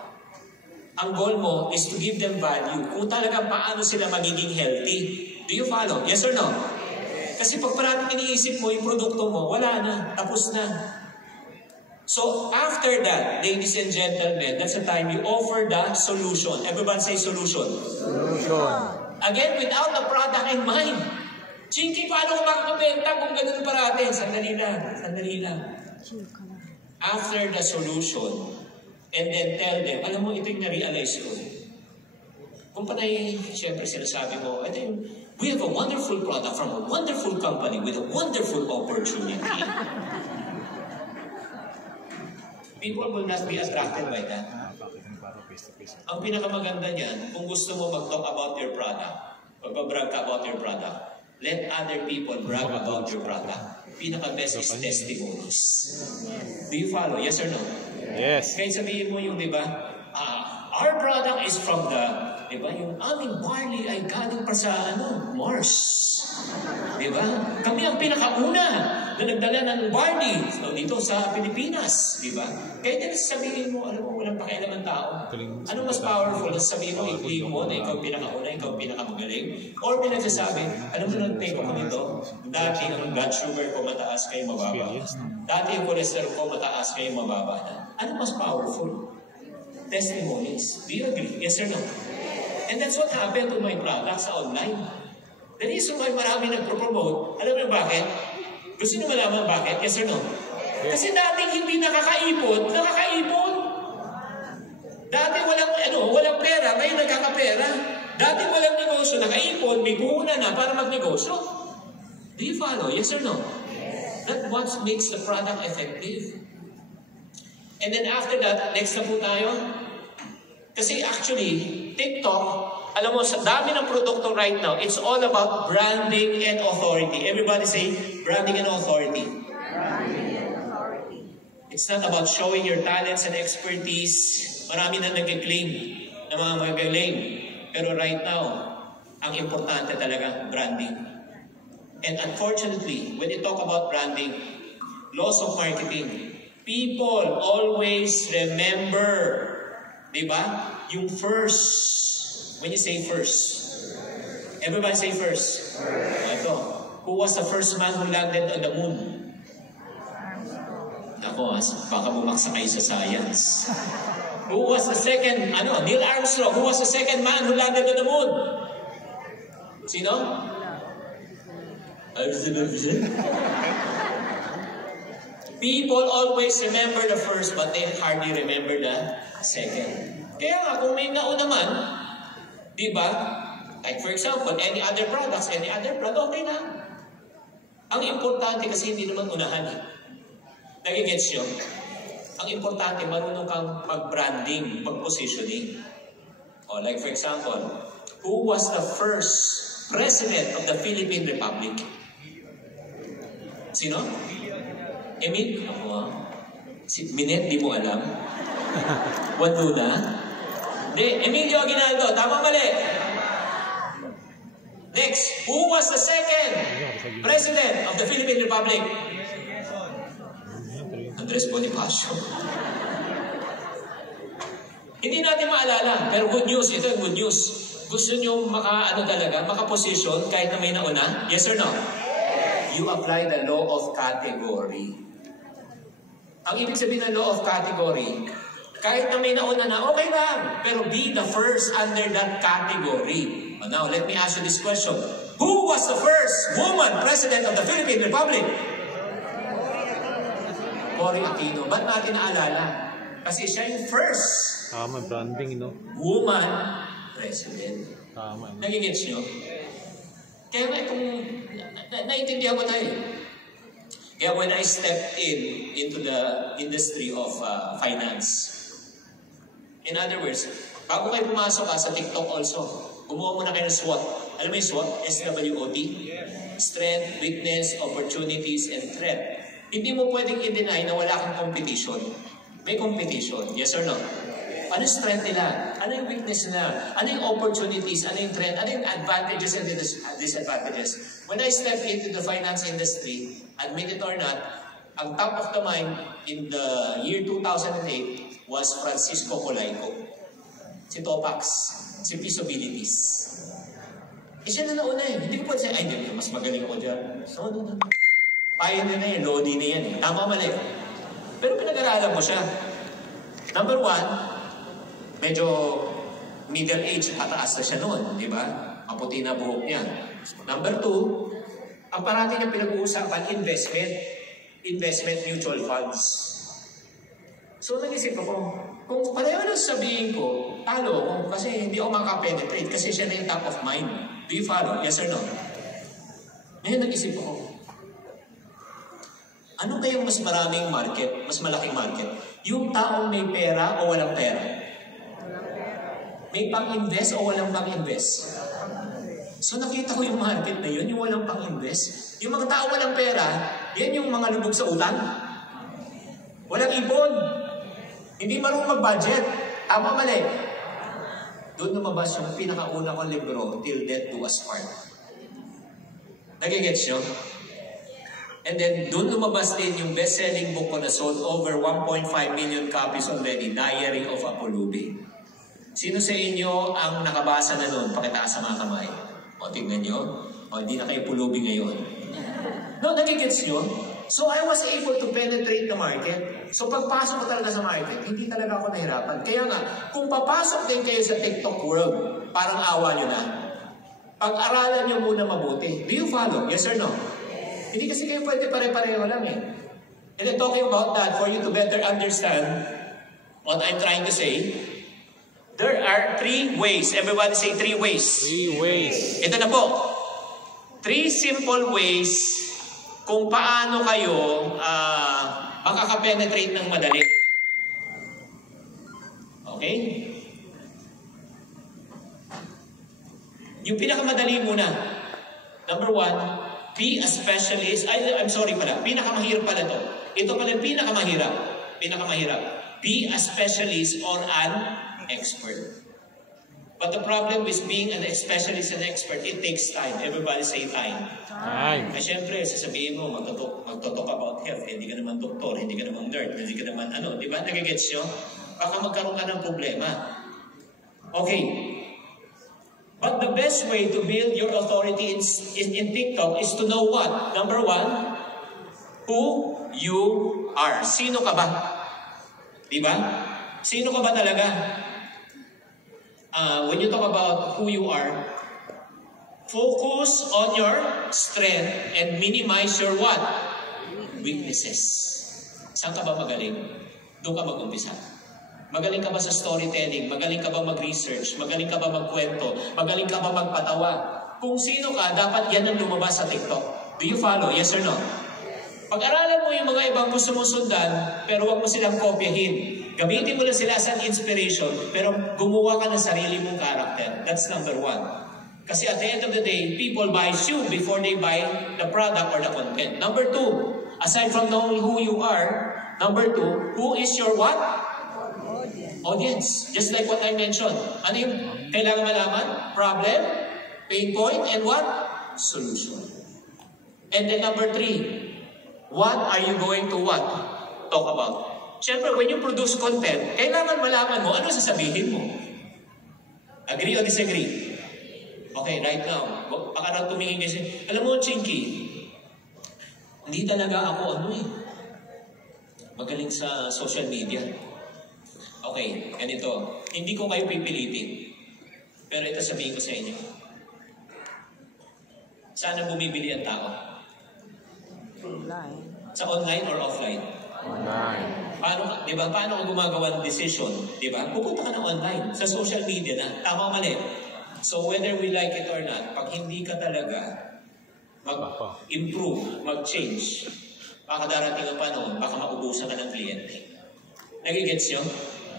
Ang goal mo is to give them value. Kung talagang paano sila magiging healthy. Do you follow? Yes or no? Kasi pag parating iniisip mo, yung produkto mo, wala na. Tapos na. So, after that, ladies and gentlemen, that's the time you offer the solution. Everybody say solution. Solution. Again, without the product in mind. Chinky, paano ko makakabenta kung ganun parating? Sandali lang. After the solution, and then tell them, alam mo, ito yung na-realize ko. Kung panay, siyempre sinasabi mo, ito yung, we have a wonderful product from a wonderful company with a wonderful opportunity. People will not be attracted by that. Ang pinakamaganda niyan, kung gusto mo mag-talk about your product, magpa-brag ka about your product, let other people brag about your product. Pinaka-best is testimonies. Do you follow? Yes or no? Yes. Kahit sabihin mo yung, di ba, our product is from the, di ba, yung aming barley ay galing pa sa, Mars. Di ba? Kami ang pinakauna na nagdala ng barley dito sa Pilipinas. Di ba? Kahit din sabihin mo, alam mo, walang pakialam ang tao. Ano mas powerful? Sabihin mo, i-claim mo na ikaw pinakauna, ikaw pinakamagaling? Or pinagsasabi, alam mo lang, take ko nito, dati ang blood sugar ko mataas kayo mababa. Dati ang cholesterol ko mataas kayo mababa na. Ano mas powerful? Testimonies. Do you agree? Yes or no? And that's what happened to my products online. The reason why marami nagpo-promote, alam mo bakit? Gusto nyo malaman bakit? Yes or no? Kasi dating hindi nakakaipon. Dati walang pera, ngayon nagkakapera. Dati walang negosyo, nakaipon, may puhunan na para magnegosyo. Do you follow? Yes or no? That's what makes the product effective. And then after that, next na po tayo. Kasi actually, TikTok, alam mo, sa dami ng produkto right now, it's all about branding and authority. Everybody say, branding and authority. It's not about showing your talents and expertise. Marami na nag-claim na mga magaling. Pero right now, ang importante talaga, branding. And unfortunately, when you talk about branding, laws of marketing, people always remember, di ba? Yung first. When you say first. Everybody say first. Ito. Who was the first man who landed on the moon? Ako, baka bumaksa kayo sa science. Who was the second, Neil Armstrong, who was the second man who landed on the moon? Sino? People always remember the first, but they hardly remember the second. Kaya nga, kung may nauna man, di ba? Like for example, any other product, okay na. Ang importante kasi hindi naman unahan eh. Nagigets nyo? Ang importante, marunong kang mag-branding, mag-positioning. O like for example, who was the first president of the Philippine Republic? Sino? Emil? Ako si Minet, di mo alam? Wanduna? Di, Emilio Aguinaldo. Tama mali. Next, who was the second president of the Philippine Republic? Andres Bonifacio. Hindi natin maalala, pero good news. Ito yung good news. Gusto nyo maka-position kahit na may nauna? Yes or no? You apply the law of category. Ang ibig sabihin ng law of category, kahit na may nauna na, okay lang. Pero be the first under that category. Now, let me ask you this question. Who was the first woman president of the Philippine Republic? Cory Aquino. Ba't natin naalala? Kasi siya yung first branding, woman president. Nagigets nyo? Kaya nga itong, naiintindihan ko tayo. Kaya when I stepped into the industry of finance, in other words, bago kayo pumasok sa TikTok also, gumawa muna kayo ng SWOT. Alam mo yung SWOT? SWOT? Strength, weakness, opportunities, and threat. Hindi mo pwedeng i-deny na wala kang competition. May competition. Yes or no? Ano yung strength nila? Ano yung weakness nila? Ano yung opportunities? Ano yung threat? Ano yung advantages and disadvantages? When I stepped into the finance industry, admit it or not, ang top of the mind in the year 2008 was Francisco Colaico. Si Topax. Si Feasibilities. Siya na nauna eh. Hindi ko pwede siya, ay hindi, mas magaling ako dyan. So, pioneer na yan, Lodi na yan eh. Tama mali. Pero pinag-aralan mo siya. Number one, medyo middle age, pataas na siya noon, di ba? Maputi na buhok niya. Number two, ang parati niya pinag-uusapan, investment mutual funds. So, nag-isip ako, kung pareho na sabihin ko, talo ko, kasi hindi ako makapenetrate, kasi siya na yung top of mind. Do you follow? Yes or no? Ngayon, nag-isip ako, ano kayong mas maraming market, mas malaking market? Yung taong may pera o walang pera? May pang-invest o walang pang-invest? So nakita ko yung market na yun, yung walang pang-invest. Yung mga tao walang pera, yan yung mga lubog sa utang. Walang ipon. Hindi marunong mag-budget. Tama mali. Doon lumabas yung pinakauna kong libro, Till Death Do Us Part. Nagigets nyo? And then, doon lumabas din yung best-selling book ko na sold over 1.5 million copies already, Diary of a Pulubi. Sino sa inyo ang nakabasa na noon? Pakitaas sa mga kamay. O, tingnan nyo. O, hindi na kayo pulubi ngayon. No, nagigets nyo? So, I was able to penetrate the market. So, pagpasok ko talaga sa market, hindi talaga ako nahirapan. Kaya nga, kung papasok din kayo sa TikTok world, parang awa nyo na. Pag-aralan nyo muna mabuti. Do you follow? Yes or no? Hindi kasi kayo pwede pare-pareho lang eh. And then talking about that, for you to better understand what I'm trying to say, there are 3 ways. Everybody say 3 ways. 3 ways. Ito na po. 3 simple ways kung paano kayo makaka-penetrate ng madali. Okay? Yung pinakamadali muna. Number 1, be a specialist. I'm sorry pala. Pinakamahirap pala to. Ito pala yung pinakamahirap. Pinakamahirap. Be a specialist or an expert. But the problem with being an specialist and expert, it takes time. Everybody say time. Time. Ay, syempre, sasabihin mo, magtotalk about health. Hindi ka naman doktor, hindi ka naman nerd, hindi ka naman ano. Di ba? Nagigets nyo? Baka magkaroon ka ng problema. Okay. But the best way to build your authority in TikTok is to know what? Number 1, who you are. Sino ka ba? Di ba? Sino ka ba talaga? When you talk about who you are, focus on your strength and minimize your what? Weaknesses. Saan ka ba magaling? Doon ka mag-umpisa. Magaling ka ba sa storytelling? Magaling ka ba mag-research? Magaling ka ba magkwento? Magaling ka ba magpatawa? Kung sino ka, dapat yan ang lumabas sa TikTok. Do you follow? Yes or no? Pag-aralan mo yung mga ibang gusto mong sundan, pero huwag mo silang kopyahin. Gamitin mo lang sila as an inspiration, pero gumawa ka ng sarili mong character. That's number 1. Kasi at the end of the day, people buy you before they buy the product or the content. Number 2, aside from knowing who you are, number 2, who is your what? Audience. Just like what I mentioned. Ano yung kailangan malaman? Problem, pain point, and what? Solution. And then number 3, what are you going to what? Talk about. Siyempre, when you produce content, kailangan malaman mo ano sasabihin mo. Agree or disagree? Okay, right now. Baka na tumingin kasi. Alam mo, Chinky, hindi talaga ako magaling sa social media. Okay, ganito. Hindi ko kayo pipilitin. Pero ito sabihin ko sa inyo. Saan bumibili ang tao? Online. Sa online or offline? Online. Paano, di ba? Paano ka gumagawa ng decision? Di ba? Pupunta ka ng online. Sa social media na. Tama mali. So whether we like it or not, pag hindi ka talaga mag-improve, mag-change, Baka darating ang panahon, baka maubusan ka ng kliyente. Nagigets nyo?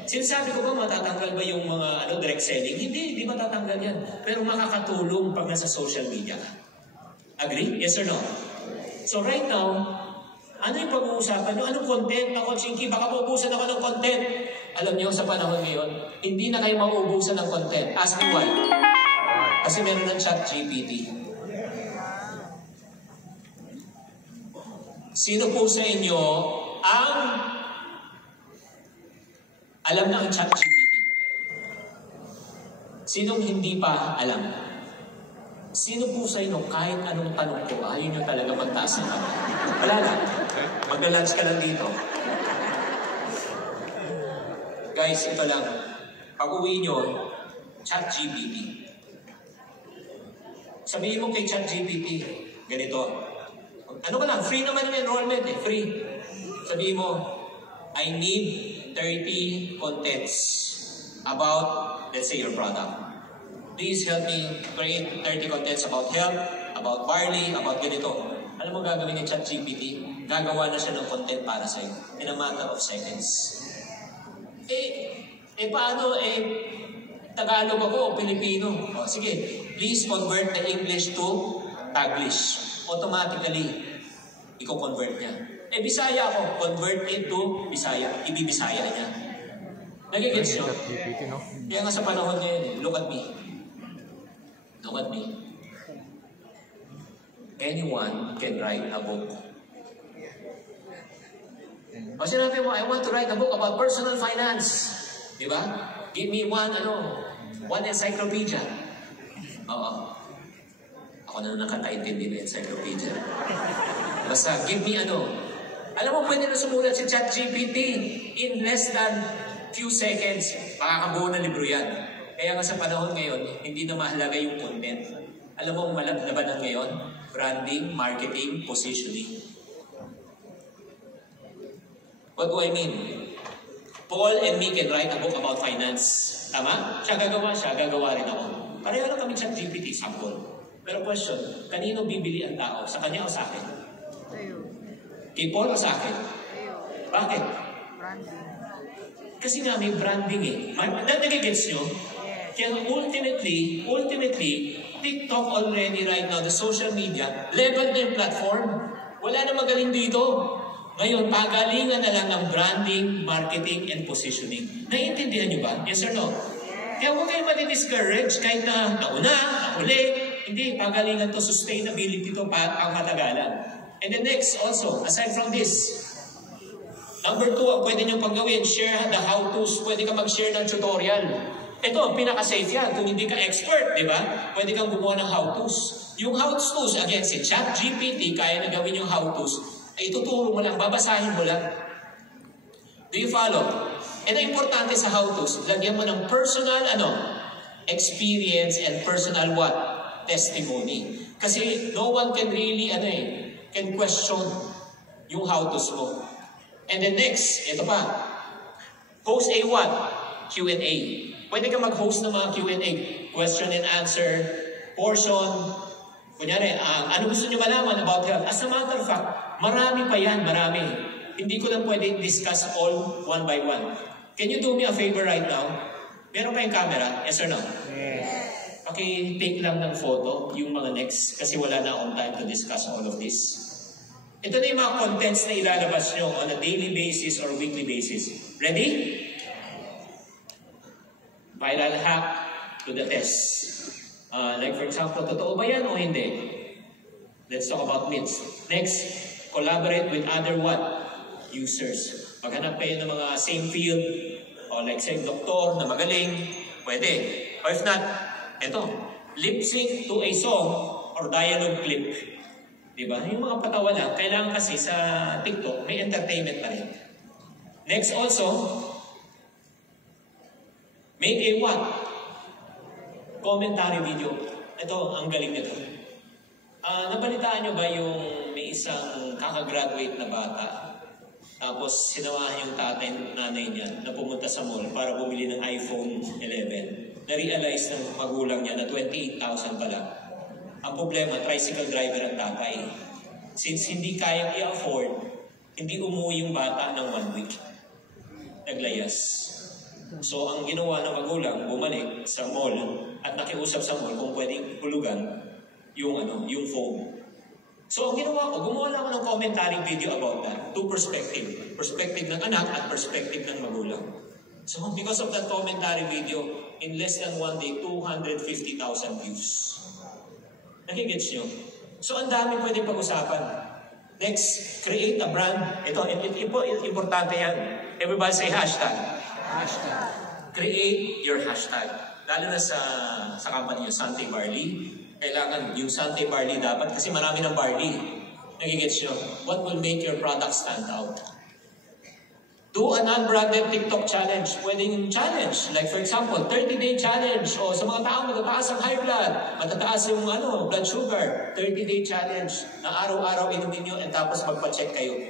Sinasabi ko ba matatanggal ba yung mga direct selling? Hindi matatanggal yan. Pero makakatulong pag nasa social media ka. Agree? Yes or no? So right now, ano yung pag-uusapan nyo? Anong content? Ako, Chinky, baka maubusan ako ng content. Alam nyo, sa panahon ngayon, hindi na kayo mauubusan ng content. Ask me why. Kasi meron ng chat GPT. Sino po sa inyo ang alam na ang chat GPT? Sinong hindi pa alam? Sino po sa inyo kahit anong tanong ko, ayaw nyo talaga magtaas ng kamay? Wala lang. Mag-lunch ka lang dito. Guys, ito lang. Pag-uwi nyo, chat GPT. Sabihin mo kay chat GPT, ganito. Ano ka lang, free naman ang enrollment eh, free. Sabihin mo, I need 30 contents about, let's say, your product. Please help me create 30 contents about health, about barley, about ganito. Alam mo gagawin ni ChatGPT? Gagawa na siya ng content para sa'yo in a matter of seconds. Paano? Tagalog ako o Pilipino? O, sige, please convert the English to Taglish. Automatically, i-convert niya. Bisaya ako, convert it to Bisaya. Ibibisaya niya. Nagigets nyo? Kaya nga sa panahon ngayon, look at me. Look at me. Anyone can write a book. O sinabi mo, I want to write a book about personal finance. Diba? Give me one encyclopedia. Oo. Ako na nakakaintindi ng encyclopedia. Basta, give me Alam mo, pwede na sumulat si ChatGPT in less than few seconds. Makakabuo na libro yan. Kaya nga sa panahon ngayon, hindi na mahalaga yung content. Alam mo, labanan ngayon, branding, marketing, positioning. What do I mean? Paul and me can write a book about finance. Tama? Siya gagawa rin ako. Pareho lang kami ChatGPT, sample. Pero question, kanino bibili ang tao? Sa kanya o sa akin? Kay Paul o sa akin? Bakit? Kasi nga may branding eh. Nagigets nyo? Kaya ultimately, TikTok already right now, the social media, level na yung platform. Wala na magaling dito. Ngayon, pagalingan na lang ng branding, marketing, and positioning. Naiintindihan nyo ba? Yes or no? Kaya huwag kayo madi-discourage kahit na nauna, nauli. Hindi, pagalingan to, sustainability to, ang matagalan. And the next also, aside from this, number 2, ang pwede nyo paggawin, share the how-tos. Pwede ka mag-share ng tutorial. Ito, ang pinaka-safe yan. Kung hindi ka expert, di ba? Pwede kang gumawa ng how-tos. Yung how-tos, again, si ChatGPT, kaya na gawin yung how-tos, ay ituturo mo lang, babasahin mo lang. Do you follow? And ang importante sa how-tos, lagyan mo ng personal, experience and personal what? Testimony. Kasi no one can really, can question yung how-tos mo. And then next, ito pa, host a what? Q&A. Pwede ka mag-host ng mga Q&A. Question and answer, portion. Kunyari, ano gusto nyo malaman about health? As a matter of fact, marami pa yan, marami. Hindi ko lang pwede discuss all one by one. Can you do me a favor right now? Meron pa yung camera? Yes or no? Yes. Paki-take lang ng photo yung mga next kasi wala na akong time to discuss all of this. Ito na yung mga contents na ilalabas nyo on a daily basis or weekly basis. Ready? Viral hack to the test. Like for example, totoo ba yan o hindi? Let's talk about myths. Next, collaborate with other what? Users. Maghanap kayo ng mga same field o like say doktor na magaling, pwede. Or if not, eto, lip sync to a song or dialogue clip. Diba? Yung mga patawa lang, kailangan kasi sa TikTok, may entertainment pa rin. Next also, make a what? Commentary video. Ito, ang galing nito. Nabalitaan nyo ba yung may isang kakagraduate na bata? Tapos sinamahan yung tatay nanay niya na pumunta sa mall para bumili ng iPhone 11. Na-realize ng magulang niya na 28,000 pala. Ang problema, tricycle driver ang tatay. Since hindi kayang i-afford, Hindi umuwi yung bata ng 1 week. Naglayas. So ang ginawa ng magulang, bumalik sa mall at nakiusap sa mall kung pwedeng hulugan yung phone. So ang ginawa ko, gumawa lang ako ng commentary video about that. Two perspective. Perspective ng anak at perspective ng magulang. So because of that commentary video, in less than 1 day, 250,000 views. Nakigets nyo? So ang dami pwedeng pag-usapan. Next, create a brand. Ito, importante yan. Everybody say hashtag. Hashtag. Create your hashtag. Lalo na sa company yung Santé Barley. Kailangan yung Santé Barley dapat kasi marami ng barley. Nagigets nyo? What will make your product stand out? Do a non-branded TikTok challenge. Pwedeng challenge. Like for example, 30-day challenge. O sa mga taong matataas ang high blood, matataas yung blood sugar. 30-day challenge na araw-araw inumin nyo and tapos magpa-check kayo.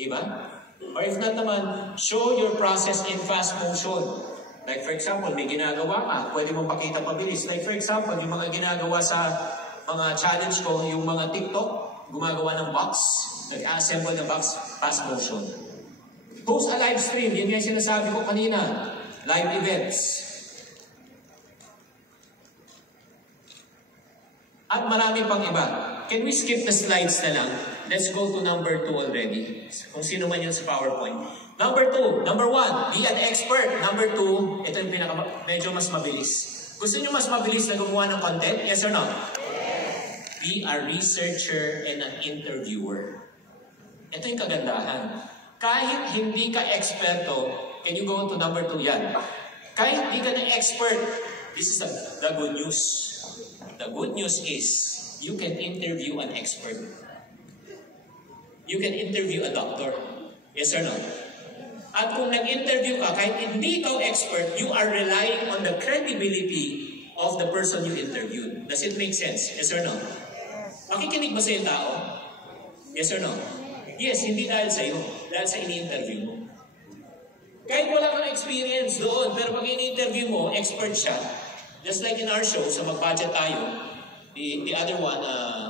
Diba? Or if not naman, show your process in fast motion. Like for example, may ginagawa ka, pwede mong pakita pabilis. Like for example, yung mga ginagawa sa mga challenge ko, yung mga TikTok, gumagawa ng box, nag-assemble ng box, fast motion. Post a live stream, yun yung sinasabi ko kanina. Live events. At marami pang iba. Can we skip the slides na lang? Let's go to number 2 already. Kung sino man yun sa PowerPoint. Number 1, be an expert. Number 2, ito yung medyo mas mabilis. Gusto nyo mas mabilis na gumawa ng content? Yes or no? Yes. Be a researcher and an interviewer. Ito yung kagandahan. Kahit hindi ka eksperto, can you go to number 2 yan? Kahit hindi ka na expert, this is the good news. The good news is, you can interview an expert. You can interview a doctor. Yes or no? At kung nag-interview ka, kahit hindi ikaw expert, you are relying on the credibility of the person you interviewed. Does it make sense? Yes or no? Makikinig ba sa yung tao? Yes or no? Yes, hindi dahil sa iyo. Dahil sa ini-interview mo. Kahit wala kang experience doon, pero pag ini-interview mo, expert siya. Just like in our show, sa mag-budget tayo, the other one,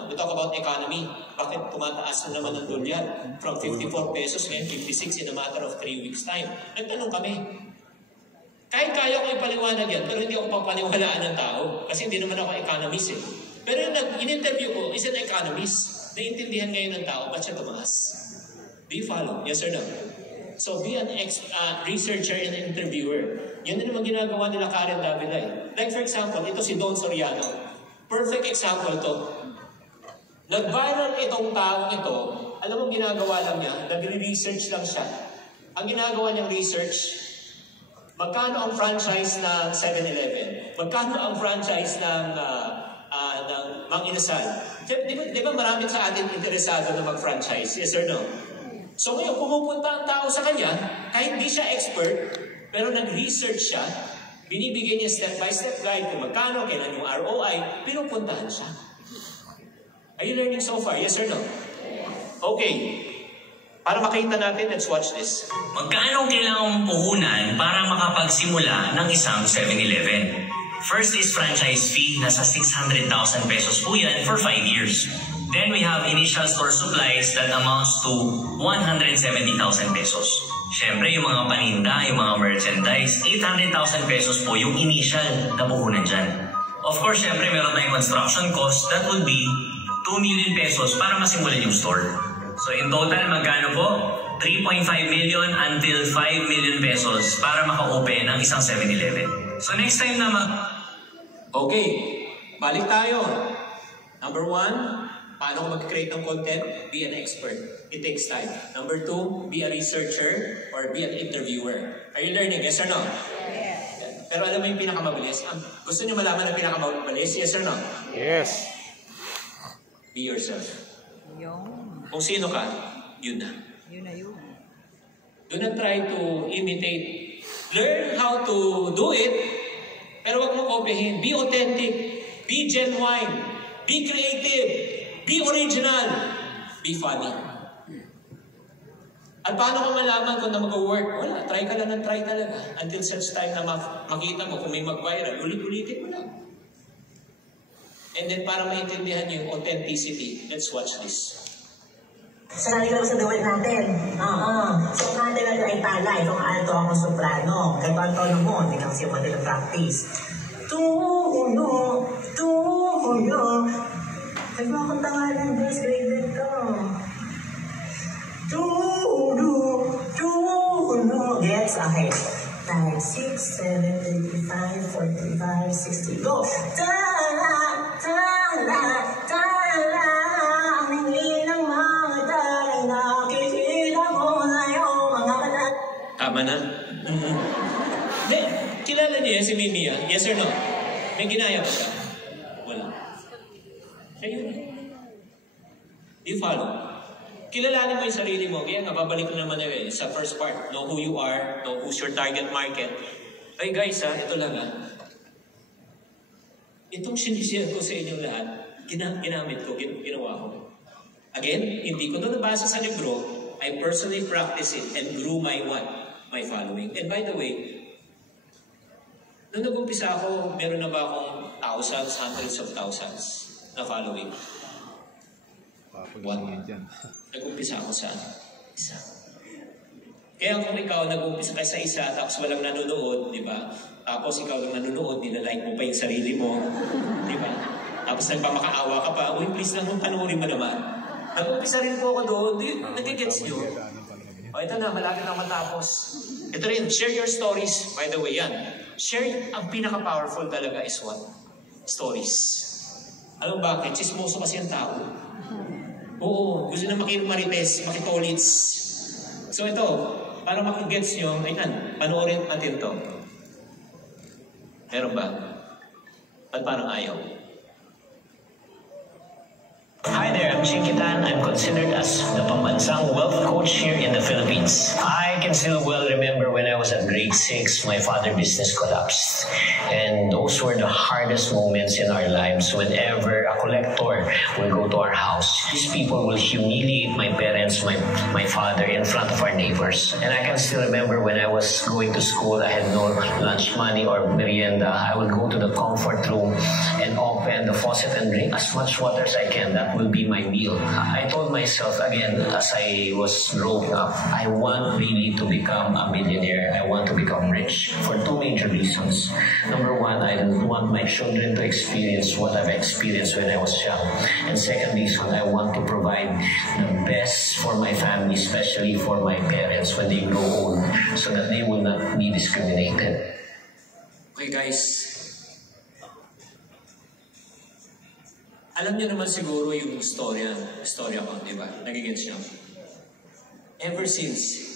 we talk about economy. Bakit tumataas na naman ang dolyar? From 54 pesos ngayon, 56 in a matter of 3 weeks time. Nagtanong kami. Kahit kaya ko ipaliwanag yan, pero hindi ako papaniwalaan ng tao. Kasi hindi naman ako economist eh. Pero yung in-interview ko is an economist. Naiintindihan ngayon ng tao, ba't siya tumaas? Do you follow? Yes or no? So be an researcher and interviewer. Yan din naman ginagawa nila Karen Davilay. Like for example, ito si Don Soriano. Perfect example to. Nag-viral itong taong ito, alam mo ginagawa lang niya, nagre-research lang siya. Ang ginagawa niyang research, magkano ang franchise ng 7-Eleven? Magkano ang franchise ng Mang Inasal? Di ba marami sa atin interesado na mag-franchise? Yes or no? So ngayon, pumupunta ang tao sa kanya, kahit di siya expert, pero nag-research siya, binibigay niya step-by-step guide kung magkano, kailan yung ROI, pinupuntahan siya. Are you learning so far? Yes or no? Okay. Para makita natin, let's watch this. Magkano kailangang puhunan para makapagsimula ng isang 7-Eleven? First is franchise fee, nasa 600,000 pesos po yan for 5 years. Then we have initial store supplies that amounts to 170,000 pesos. Siyempre, yung mga paninda, yung mga merchandise, 800,000 pesos po yung initial na puhunan dyan. Of course, siyempre, meron tayong construction cost that would be 2 million pesos para masimulan yung store. So in total, magkano po? 3.5 million until 5 million pesos para maka-open ang isang 7-Eleven. So next time na Okay, balik tayo. Number 1, paano ko mag-create ng content? Be an expert. It takes time. Number 2, be a researcher or be an interviewer. Are you learning? Yes or no? Yes. Pero alam mo yung pinakamabilis? Gusto nyo malaman ang pinakamabilis? Yes or no? Yes. Be yourself. Yun. Kung sino ka, yun na. Yun na yun. Do not try to imitate. Learn how to do it, pero wag mo kopyahin. Be authentic. Be genuine. Be creative. Be original. Be funny. At paano ko malaman kung na mag-work? Wala. Try ka lang ng try talaga. Until such time na makita mo kung may mag-viral, ulit-ulitin mo lang. And then para maintindihan niyo yung authenticity, let's watch this. Sanay ka lang sa duet natin. So, ang natin natin ay tala. Itong alto akong soprano. Kahit ang tono mo, hindi lang siya practice. Tuno. Ay, bakit tangalan, guys? Grade to. Tuno. Gets? Okay. 5, 6, 7, 85, 45, 60. Go! Tala. Ang hingin ng mga tayo. Nakikita mo na yung mga kalat. Tama na? Hindi. Kilala niyo yan si Mimia? Yes or no? May ginaya ba siya? Wala. Siya yun. Do you follow? Kilalanin mo yung sarili mo. Kaya nga, babalik na naman sa first part. Know who you are. Know who's your target market. Ay guys ito lang Itong sinishare ko sa inyong lahat, ginamit ko, ginawa ko. Again, hindi ko na nabasa sa libro. I personally practice it and grew my following. And by the way, nung nag-umpisa ako, meron na ba akong thousands, hundreds of thousands na following? Nag-umpisa ako sa isa. Kaya kung ikaw nag-umpisa ka sa isa, tapos walang nanonood, di ba? Tapos ikaw lang nanonood, nilalike mo pa yung sarili mo, di ba? Tapos nagpamakaawa ka pa, uy, please lang, panoorin mo naman. Nag-umpisa rin po ako doon, nag-gets nyo. O ito na, malapit na matapos. Ito rin, share your stories. By the way, yan. Share, ang pinaka-powerful talaga is what? Stories. Alam bakit? Chismoso kasi ang tao. Oo, gusto na makimarites, makitolits. So ito, para makigets nyo, ayan, panoorin natin to. Meron ba? Ba't parang ayaw? Hi there, I'm Chink Positive. I'm considered as the pambansang wealth coach here in the Philippines. I can still well remember when I was at grade 6, my father's business collapsed. And those were the hardest moments in our lives. Whenever a collector will go to our house, these people will humiliate my parents, my father in front of our neighbors. And I can still remember when I was going to school, I had no lunch money or merienda. I would go to the comfort room and open the faucet and drink as much water as I can. That will be my meal. I told myself again as I was growing up, I want really to become a millionaire. I want to become rich for two major reasons. Number one, I want my children to experience what I've experienced when I was young. And second reason, I want to provide the best for my family, especially for my parents when they grow old, so that they will not be discriminated. Okay guys, alam niyo naman siguro yung storya ko, di ba? Nagigets niyo. Ever since,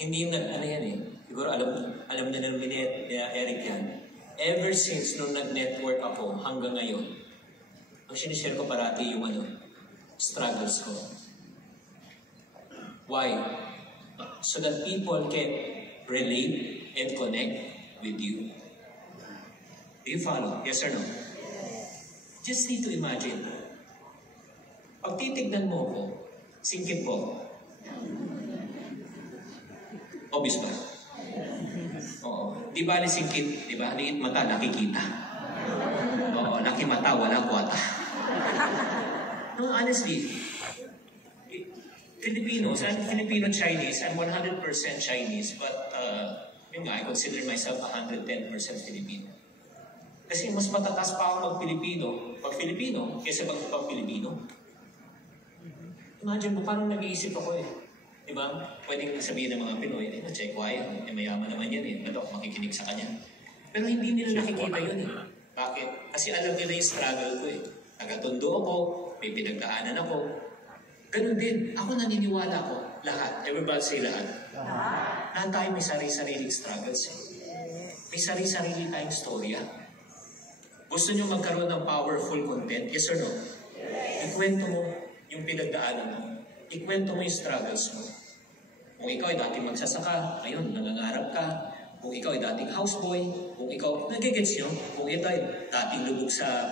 hindi ano yan siguro alam niya ng Minette, Eric yan. Ever since nung nag-network ako hanggang ngayon, ang sinishare ko parati yung struggles ko. Why? So that people can relate and connect with you. Do you follow? Yes or no? Just need to imagine. Pag titignan mo ko, singkit po. Obvious ba? Oo. Di ba singkit? Di ba? Liit mata, nakikita. Oo. Laki mata, wala kwata. No, honestly, Filipinos, I'm Filipino-Chinese. I'm 100% Chinese, but I consider myself 110% Filipino. Kasi mas matatas pa ako pag-Filipino, kaysa pag-Filipino. Imagine mo, parang nag-iisip ako Diba? Pwedeng sabihin ng mga Pinoy, na-check why, mayaman naman yan ba't ako makikinig sa kanya? Pero hindi nila nakikita yun Bakit? Kasi alam nila yung struggle ko Taga-Tondo ako, may pinagdaanan ako. Ganun din, ako naniniwala ko, lahat. Everybody say lahat. Lahat tayo may sarili-sariling struggles May sarili-sarili tayong storya. Gusto nyo magkaroon ng powerful content? Yes or no? Ikwento mo yung pinagdaanan mo. Ikwento mo yung struggles mo. Kung ikaw ay dating magsasaka, ngayon nangangarap ka. Kung ikaw ay dating houseboy, kung ikaw, nagigets nyo? Kung ito ay dating lubog sa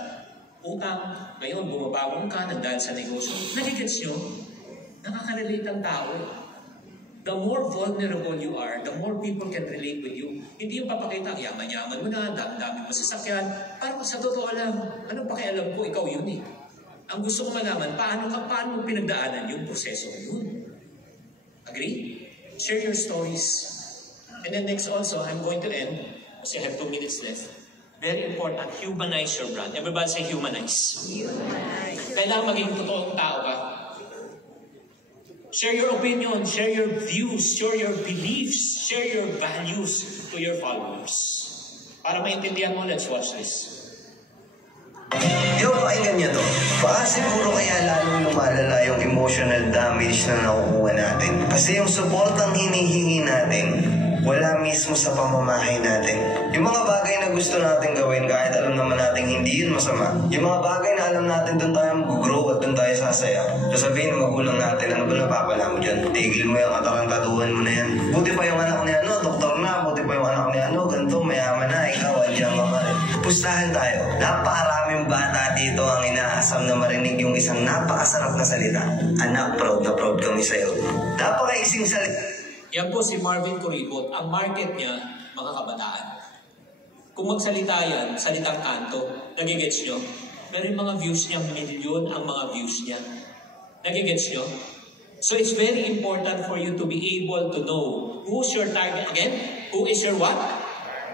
utang, ngayon bumabangon ka dahil sa negosyo. Nagigets nyo? Nakaka-relate ang tao The more vulnerable you are, the more people can relate with you. Hindi yung papakita, yaman-yaman mo na, dami-dami mo sasakyan. Parang sa totoo lang, anong pakialam ko, ikaw yun Ang gusto ko malaman, paano mo pinagdaanan yung proseso yun? Agree? Share your stories. And then next also, I'm going to end, kasi I have 2 minutes left. Very important, humanize your brand. Everybody say humanize. Humanize. Kailangan maging totoong tao ka. Share your opinion, share your views, share your beliefs, share your values to your followers. Para maintindihan mo, let's watch this. Yo, pakinggan nyo to. Baka siguro kaya lalong lumalala yung emotional damage na nakukuha natin. Kasi yung support ang hinihingi natin, wala mismo sa pamamahay natin. Yung mga bagay na gusto natin gawin, kahit alam naman natin hindi yun masama. Yung mga bagay na alam natin doon tayo mag-grow at doon tayo sasaya. Sasabihin ng magulang natin, ano ba napapala mo dyan? Tigil mo yung atarantaduhan mo na yan. Buti pa yung anak ni ano, doktor na. Buti pa yung anak ni ano, ganito, mayaman na. Ikaw, andiyan ka pa rin. Pustahan tayo. Napakaraming bata dito ang inaasam na marinig yung isang napakasarap na salita. Anak, proud na proud kami sa'yo. Napakaising salita. Yan po si Marvin Curibot. Ang market niya, mga kabataan. Kung magsalita yan, salitang kanto, nagigets nyo? Pero yung mga views niya, milyon ang mga views niya. Nagigets nyo? So it's very important for you to be able to know who's your target. Again, who is your what?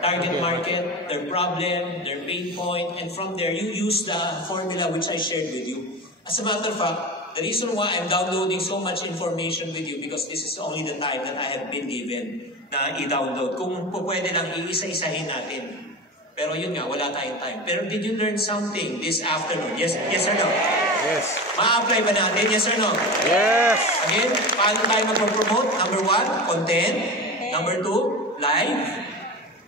Target market, their problem, their pain point, and from there, you use the formula which I shared with you. As a matter of fact, the reason why I'm downloading so much information with you because this is only the time that I have been given na i-download. Kung pwede lang, iisa-isahin natin. Pero yun nga, wala tayong time. Pero did you learn something this afternoon? Yes or no? Yes. Ma-apply ba natin? Yes or no? Yes. Again, paano tayo mag-promote? Number 1, content. Number 2, live.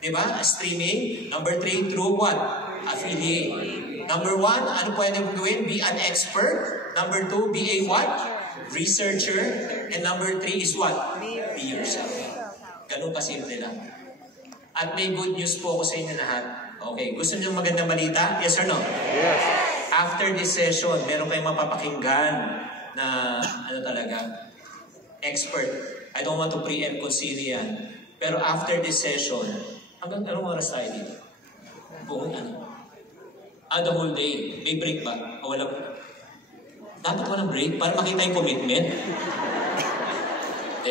Diba? Streaming. Number 3, through what? Affiliate. Number 1, ano pwede mong gawin? Be an expert. Number 2, be a what? Researcher. And number 3 is what? Be yourself. Ganun kasimple lang. At may good news po ako sa inyo lahat. Okay, gusto niyo magandang balita? Yes or no? Yes. After this session, meron kayong mapapakinggan na ano talaga, expert. I don't want to preempt kung sino yan. Pero after this session, hanggang anong oras tayo dito? Buong ano? The whole day. May break ba? O wala? Dapat walang break para makita yung commitment.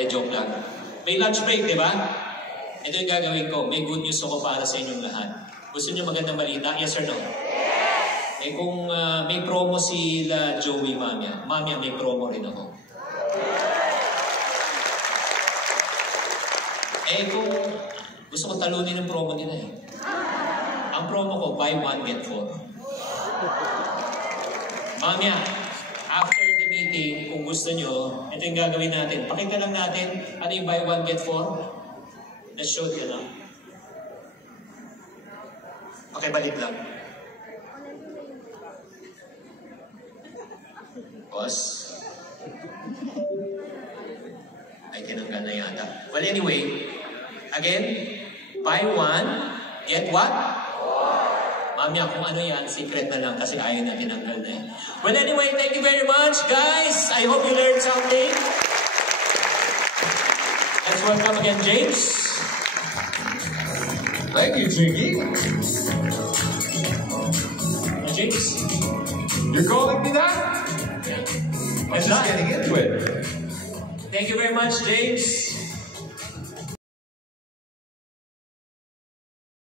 Joke lang. May lunch break, di ba? Ito yung gagawin ko. May good news ako para sa inyong lahat. Gusto niyo magandang balita? Yes or no? Eh kung may promo sila Joey Mamia, Mamia may promo rin ako. Eh kung gusto ko talunin ng promo nila eh. Ang promo ko, buy 1, get 4. Mamia, after the meeting, kung gusto nyo, ito yung gagawin natin. Pakita lang natin, ano yung buy 1, get 4? Let's show you now. Okay, balik lang. Boss? Ay, tinanggal na yata. Well, anyway, again, buy 1, get what? Mamaya, kung ano yan, secret na lang kasi ayaw na tinanggal na yan. Well, anyway, thank you very much, guys. I hope you learned something. Let's welcome again, James. Thank you, Chinky. James. You're calling me that? I'm just getting into it. Thank you very much, James.